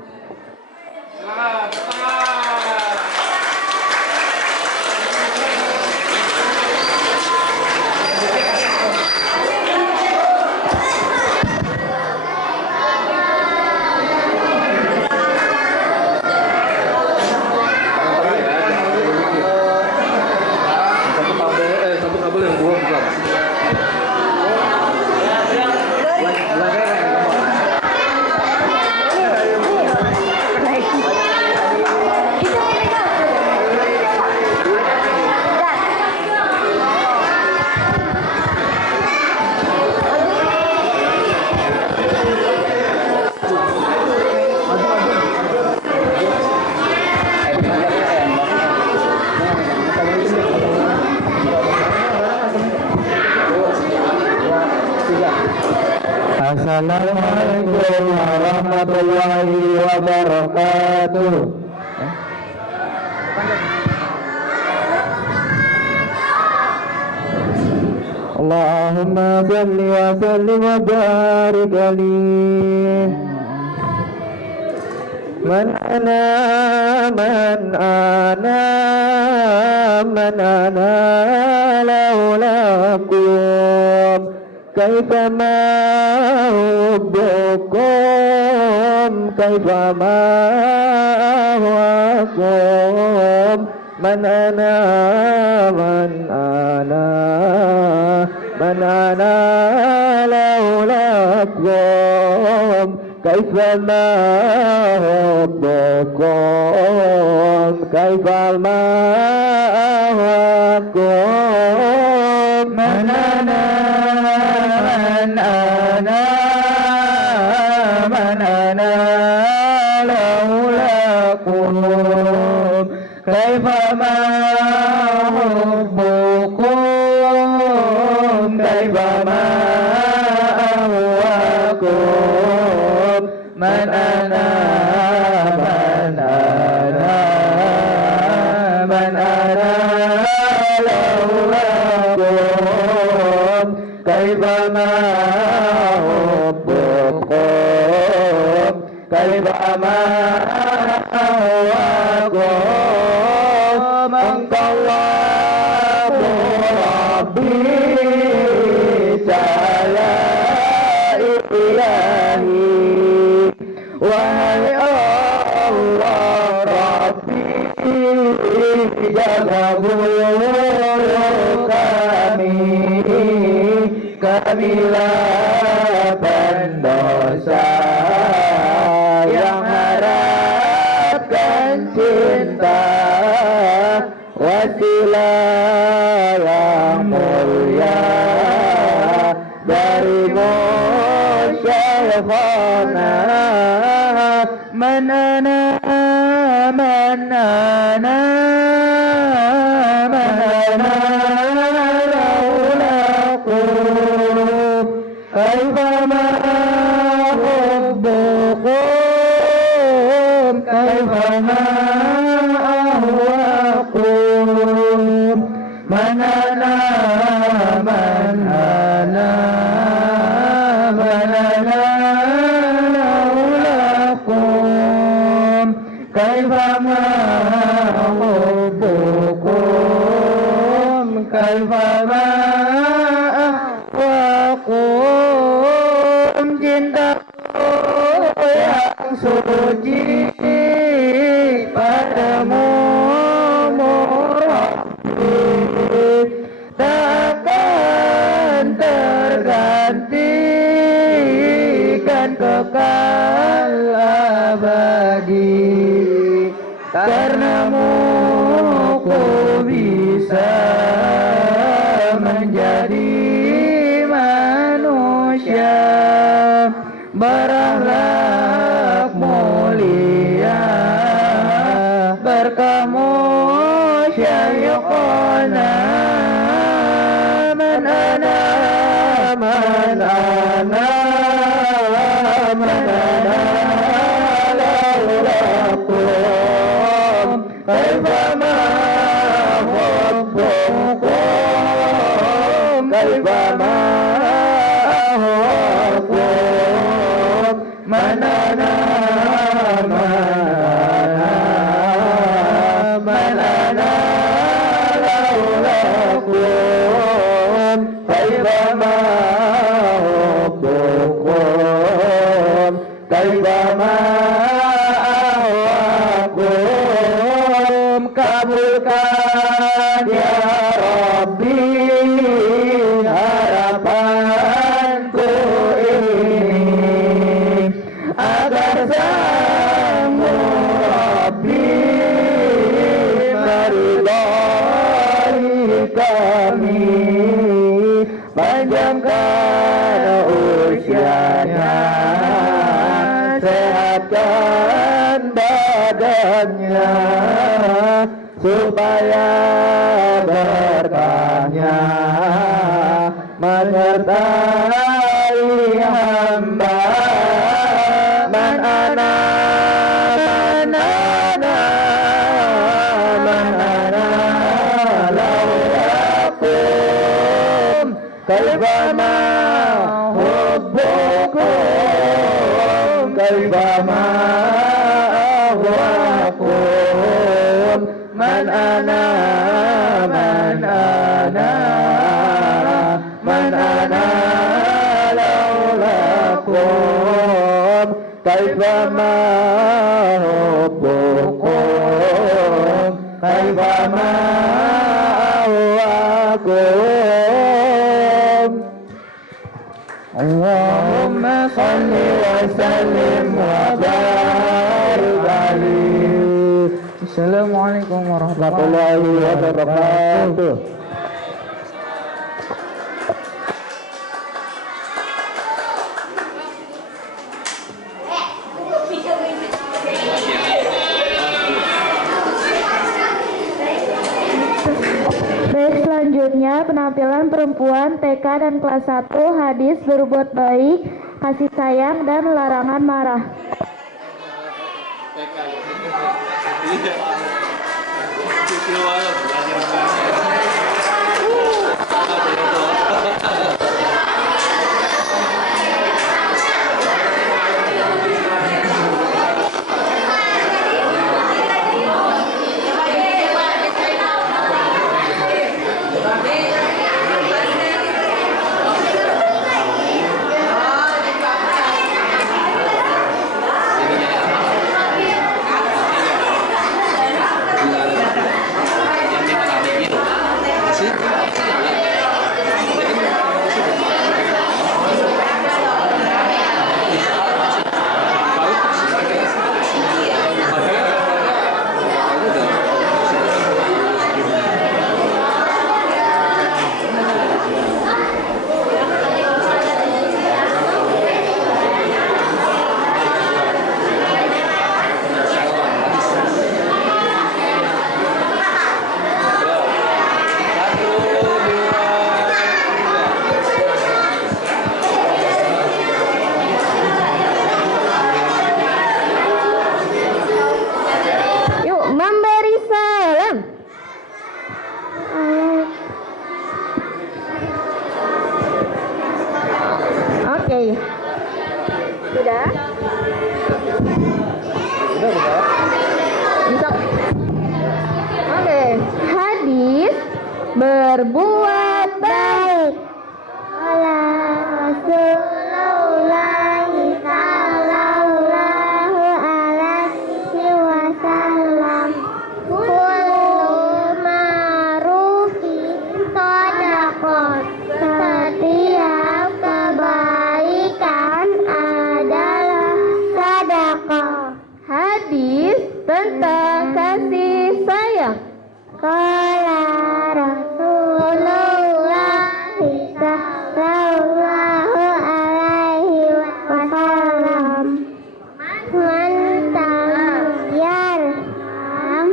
Satu kabel yang dua bukan. Assalamualaikum warahmatullahi wabarakatuh. Allahumma salli wa sallim wa barik alaihi. Man ana laulakum kaifama hubbukum kaifama ahwakum man ana laulakum kaifama hubbukum kaifama ahwakum man ana laulakum kaifama hubbukum kaifama ahwakum man ana laulakum kaifama hubbukum kaifama ahwakum engkau Rabbi saya ilahi wahai Allah Rabbi jaga bulu kamilah pendosa yang harapkan cinta wasilah yang mulia darimu Syekhana manana laulakum kaifama manana manana manana laulakum kaifama hubbukum kaifama ahwakum cintaku yang suci padamu takkan tergantikan kekal abadi, karenamu ku bisa menjadi manusia berakhlak mulia, berkamu syaikona man ana man ana man ana laulakum kaifama hubbukum kaifama ahwakum man ana man ana laulakum kaifama hubbukum kaifama ahwakum. Kabulkan ya Rabbi harapanku ini, agar sang Rabbi meridai kami, panjangkan usianya, sehatkan badannya, supaya berkahnya menyertai hamba. Man ana man ana man ana laulakum kaifama hubbukum kaifama ahwakum man ana man ana man ana laulakum kaifama hubbukum kaifama ahwakum. Allahumma salli wa sallim wa barik alaihi. Assalamualaikum warahmatullahi wabarakatuh. Baik, selanjutnya penampilan perempuan TK dan kelas 1 hadis berbuat baik, kasih sayang dan larangan marah. Bisa. Oke, hadis berbuat baik. Ala Rasulullah sallallahu alaihi wasallam, kullu ma'rufin shadaqah. Setiap kebaikan adalah sedekah. Hadis tentang kasih sayang. Qala Rasulullah sallallahu alaihi wasallam, man yarham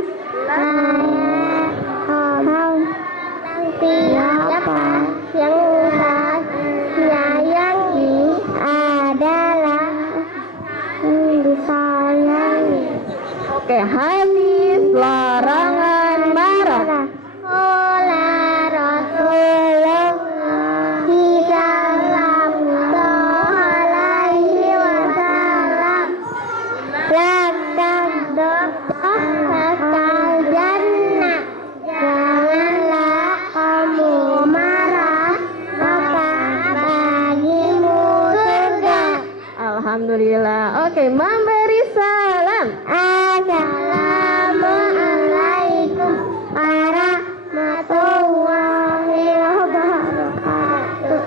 siapa yang menyayangi adalah disayangi. Oke, hadis larangan marah. Qala Rasulullah sallallahu alaihi wasallam, la taghdab hakal jannah. Janganlah kamu marah, maka bagimu surga. Alhamdulillah. Oke, memberi salam. Assalamualaikum warahmatullahi wabarakatuh.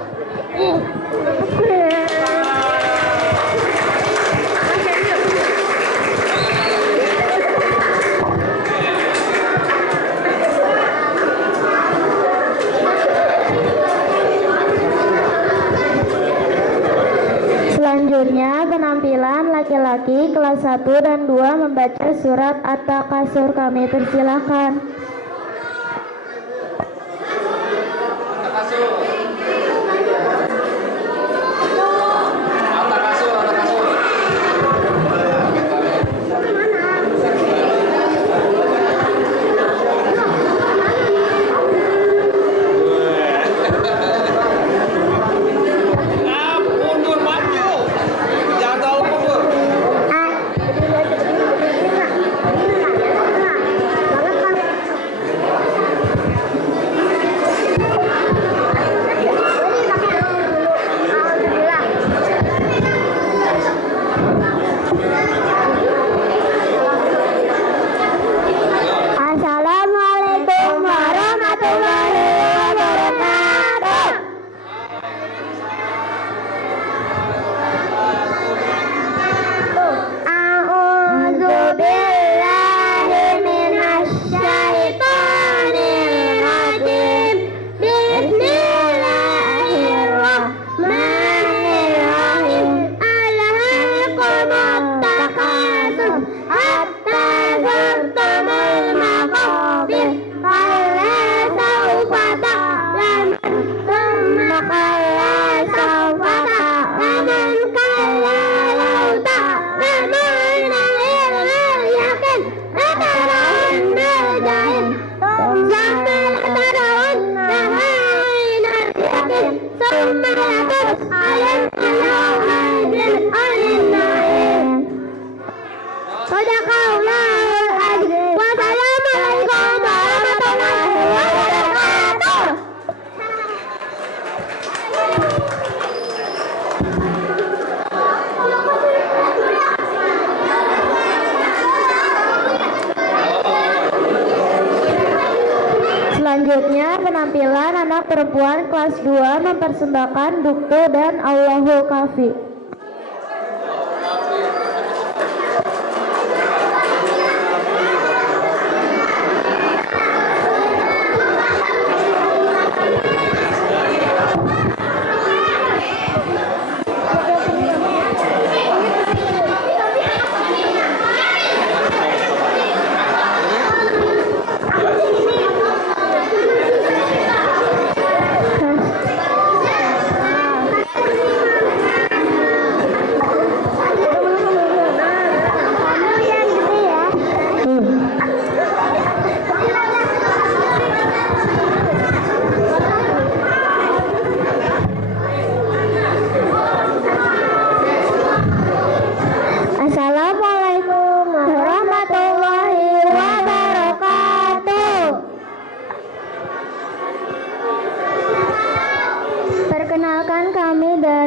Selanjutnya penampilan laki-laki kelas 1 dan 2 membaca surat At-Takasur. Kami persilahkan. Mundur maju. Jangan terlalu mundur. Assalamualaikum warahmatullahi wabarakatuh. A'udzu billahi minasy syaithanir rajim. Bismillahirrahmanirrahim. Alhaakumut takatsur hatta zurtumul maqabir. Kalla sawfa ta'lamun tsumma kalla sawfa ta'lamun. Kalla law ta'lamuna ilmal yaqin latarawunnal jahim thumma latarawunnaha 'ainal yaqin thumma latus'alunna yawma'idhin 'anil na'im. Sadaqallahul azim. Wassalamualaikum warahmatullahi wabarakatuh. Selanjutnya penampilan anak perempuan kelas 2 mempersembahkan Duktu dan Allahu Kafi.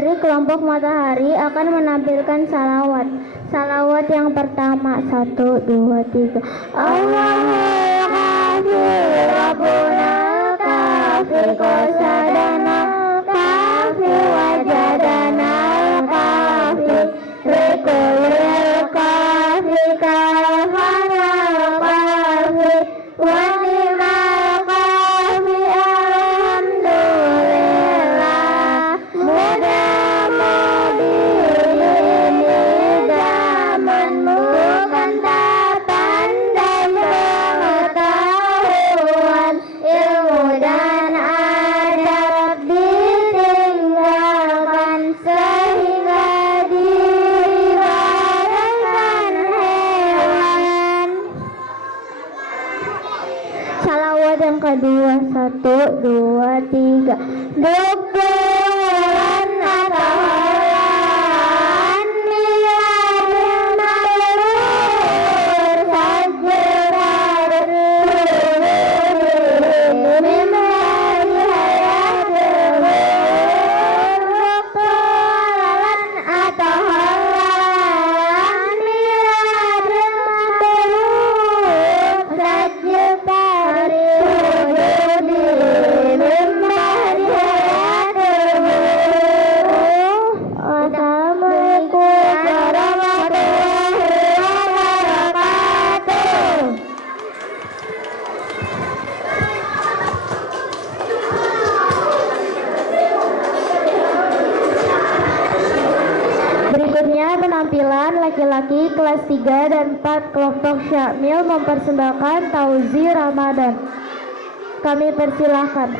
dari kelompok Matahari akan menampilkan salawat. Salawat yang pertama, 1, 2, 3. Allahul kafi Rabbuna kafi qasadana kafi wajadana kafi likulil kafi kafana kafi wanimal kafi alhamdulillah mudah-mudi ini zaman bukan tak pandai pengetahuan ilmu dan adab ditinggalkan sehingga diri bagaikan hewan. Salawat yang kedua, 1, 2, 3. Dukulan atau halan miladil mabrur sajdat mimari hayatil dukulan atau halan miladil mabrur sajdat Assalamualaikum warahmatullahi wabarakatuh. Berikutnya penampilan laki-laki kelas 3 dan 4 kelompok Syamil mempersembahkan Tauzi Ramadan. Kami persilahkan.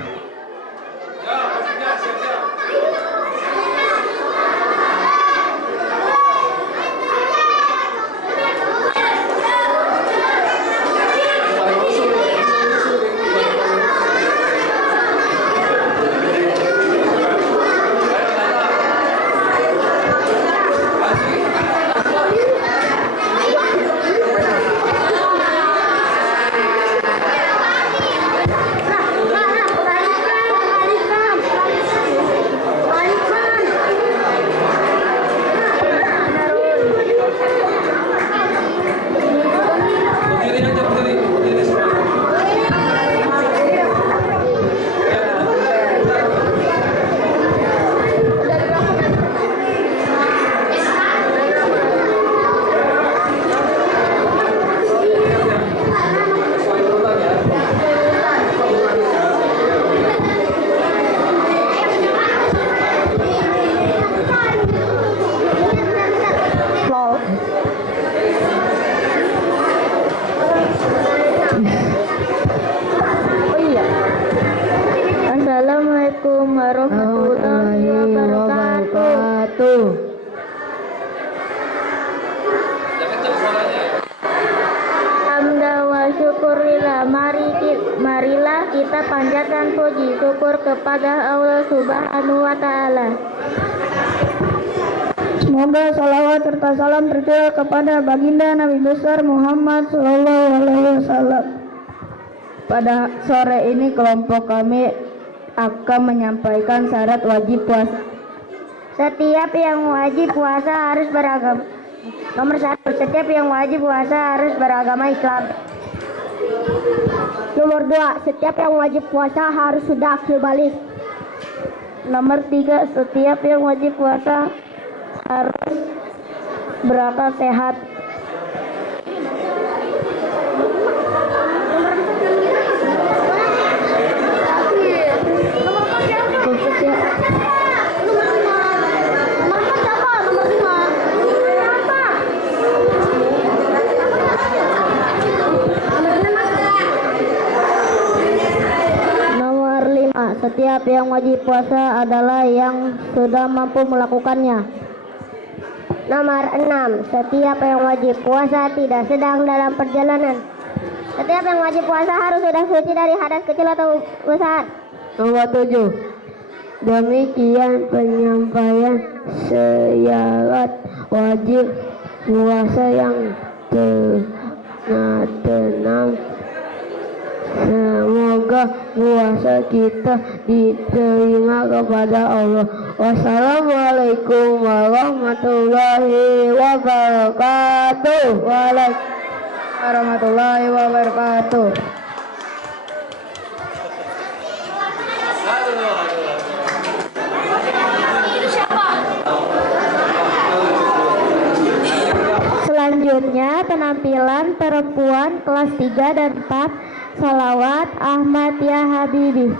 Assalamualaikum warahmatullahi wabarakatuh. Hamda wa syukurillah, marilah kita panjatkan puji syukur kepada Allah Subhanahu wa Ta'ala. Semoga salawat serta salam tercurah kepada baginda Nabi besar Muhammad Sallallahu Alaihi Wasallam. Pada sore ini kelompok kami akan menyampaikan syarat wajib puasa. Setiap yang wajib puasa harus beragama. Nomor 1, setiap yang wajib puasa harus beragama Islam. Nomor 2, setiap yang wajib puasa harus sudah akil balik. Nomor 3, setiap yang wajib puasa harus berakal sehat. Nomor 5, setiap yang wajib puasa adalah yang sudah mampu melakukannya. Nomor 6, setiap yang wajib puasa tidak sedang dalam perjalanan. Setiap yang wajib puasa harus sudah suci dari hadas kecil atau besar. Nomor 7, demikian penyampaian syarat wajib puasa yang tenang. Semoga semoga puasa kita diterima kepada Allah. Wassalamualaikum warahmatullahi wabarakatuh. Waalaikumsalam warahmatullahi wabarakatuh. Selanjutnya penampilan perempuan kelas 3 dan 4 Salawat Ahmad Ya Habibi.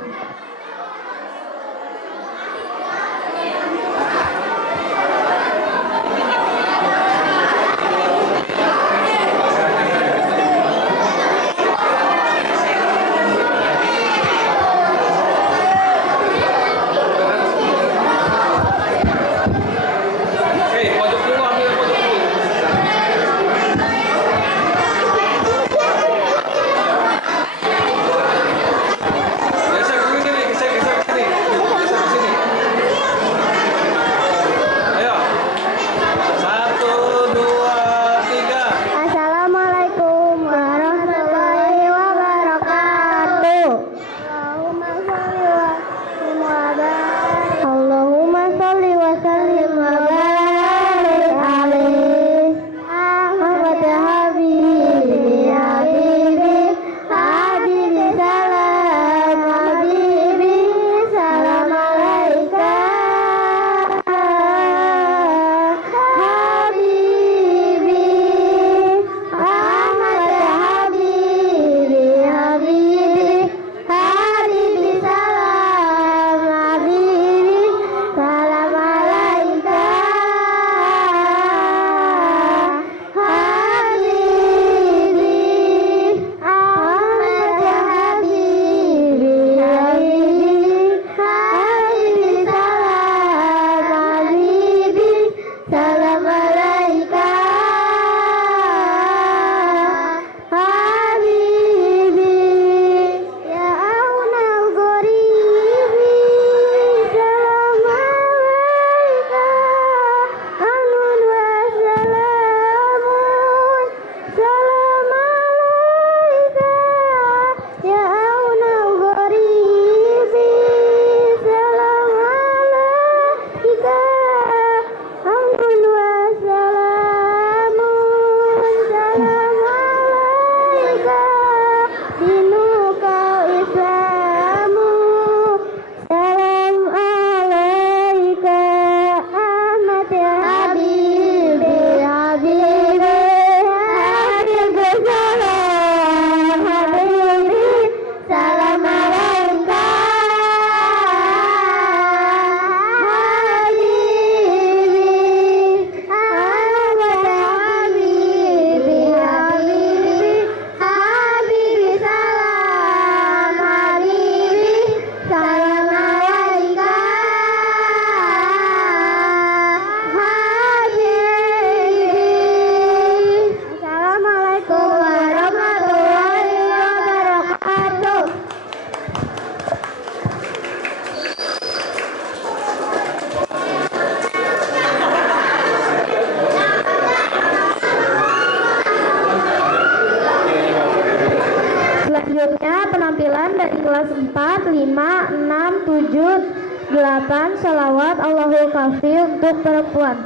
penampilan dari kelas 4, 5, 6, 7, 8 salawat Allahul Kafi untuk perempuan.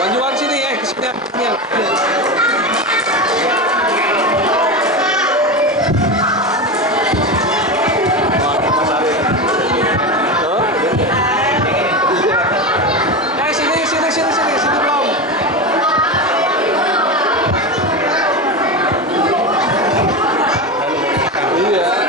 Majuan sini kesini. Sini belum. Iya.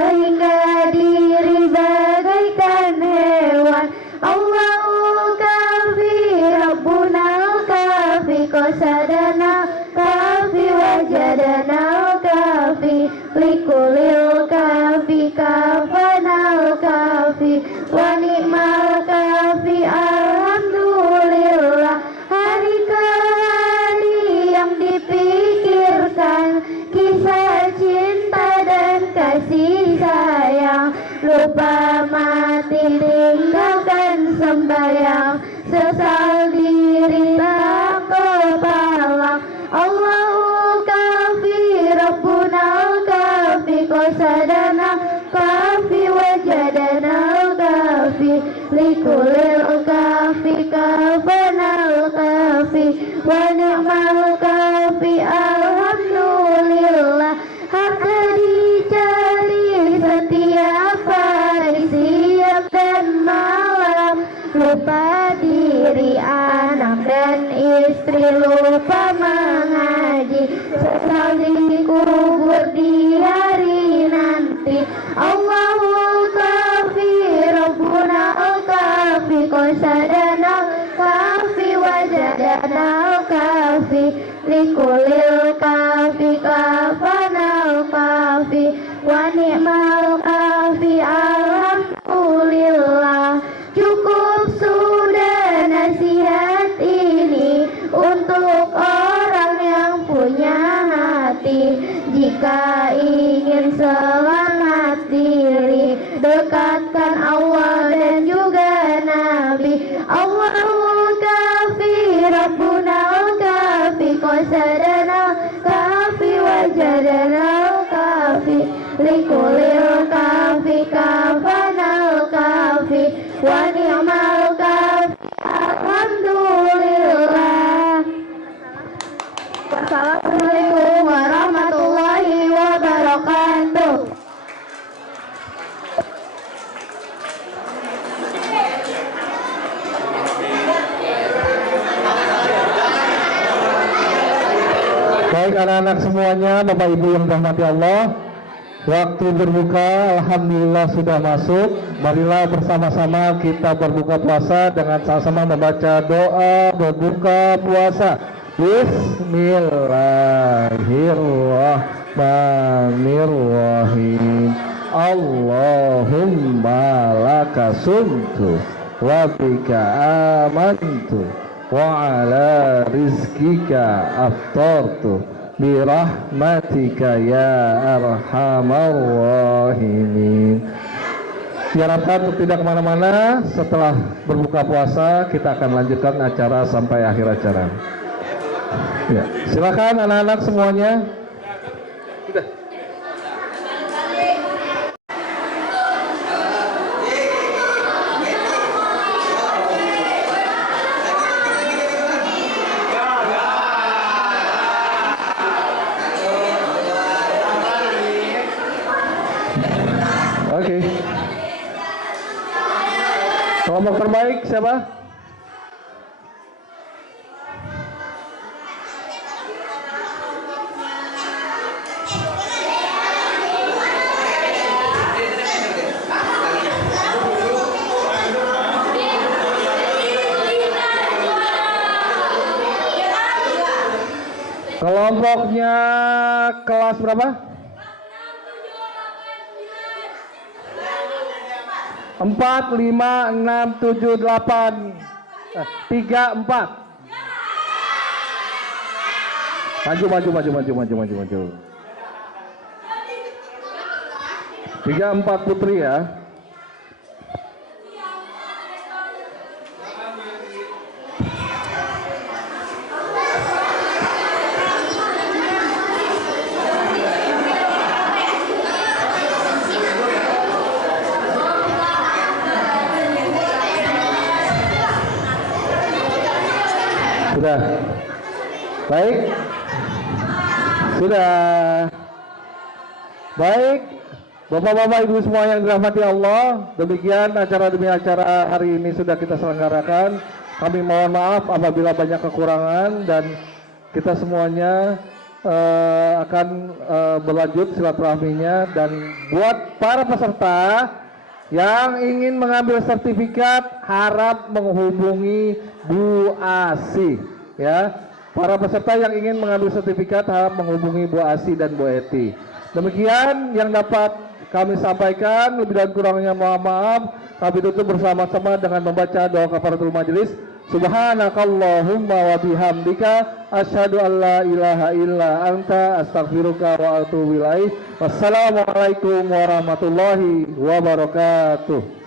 sehingga diri bagaikan hewan. Allahu kafi Rabbuna kafi qasadana kafi wajadana kafi likulil kafi kafanal kafi wa ni'mal kafi alhamdulillah. Hari ke hari yang dipikirkan kisah cinta dan kasih sayang, lupa mati tinggalkan sembahyang, sesal diri tak kepalang. Allahu kafi Rabbuna kafi qasadana kafi wajadana kafi likulil kafi kafanal kafi wa ni'mal kafi alhamdulillah. Harta dicari setiap hari, siang dan malam, lupa diri anak dan istri, lupa mengaji, sesal dikubur di hari nanti. Allahu kafi Rabbuna kafi qasadana kafi wajadana kafi likulil kafi kafanal kafi wa ni'mal kafi alhamdulillah. Cukup sudah nasihat ini untuk orang yang punya hati. Jika ingin selamat diri, dekatkan Allah dan juga Nabi. Allahu kafi Rabbuna kafi qasadana kafi wajadana kafi likulil kafi kafanal kafi wa ni'mal kafi alhamdulillah. Wassalamualaikum warahmatullahi wabarakatuh. Baik anak-anak semuanya, Bapak Ibu yang dirahmati Allah, waktu berbuka alhamdulillah sudah masuk. Marilah bersama-sama kita berbuka puasa dengan sama-sama membaca doa berbuka puasa. Bismillahirrahmanirrahim. Allahumma laka sumtu wa bika amantu wa ala rizkika aftartu birahmatika ya arhamar rahimin. Diharapkan untuk tidak kemana-mana. Setelah berbuka puasa kita akan lanjutkan acara sampai akhir acara. Ya, silakan anak-anak semuanya. Sudah. Oke. Kelompok terbaik siapa? Kelompoknya kelas berapa? 4, 5, 6, 7, 8 3, 4. Maju 3, 4 putri ya. Sudah. Baik. Sudah. Baik. Bapak-bapak, Ibu semua yang dirahmati Allah, demikian acara demi acara hari ini sudah kita selenggarakan. Kami mohon maaf apabila banyak kekurangan dan kita semuanya akan berlanjut silaturahminya, dan buat para peserta yang ingin mengambil sertifikat harap menghubungi Bu Asi ya. Para peserta yang ingin mengambil sertifikat harap menghubungi Bu Asi dan Bu Eti. Demikian yang dapat kami sampaikan, lebih dan kurangnya mohon maaf. Kami tutup bersama-sama dengan membaca doa kafaratul majelis. Subhanakallahumma wa bihamdika asyhadu an la ilaha illa anta astaghfiruka wa atubu ilaik. Wassalamualaikum warahmatullahi wabarakatuh.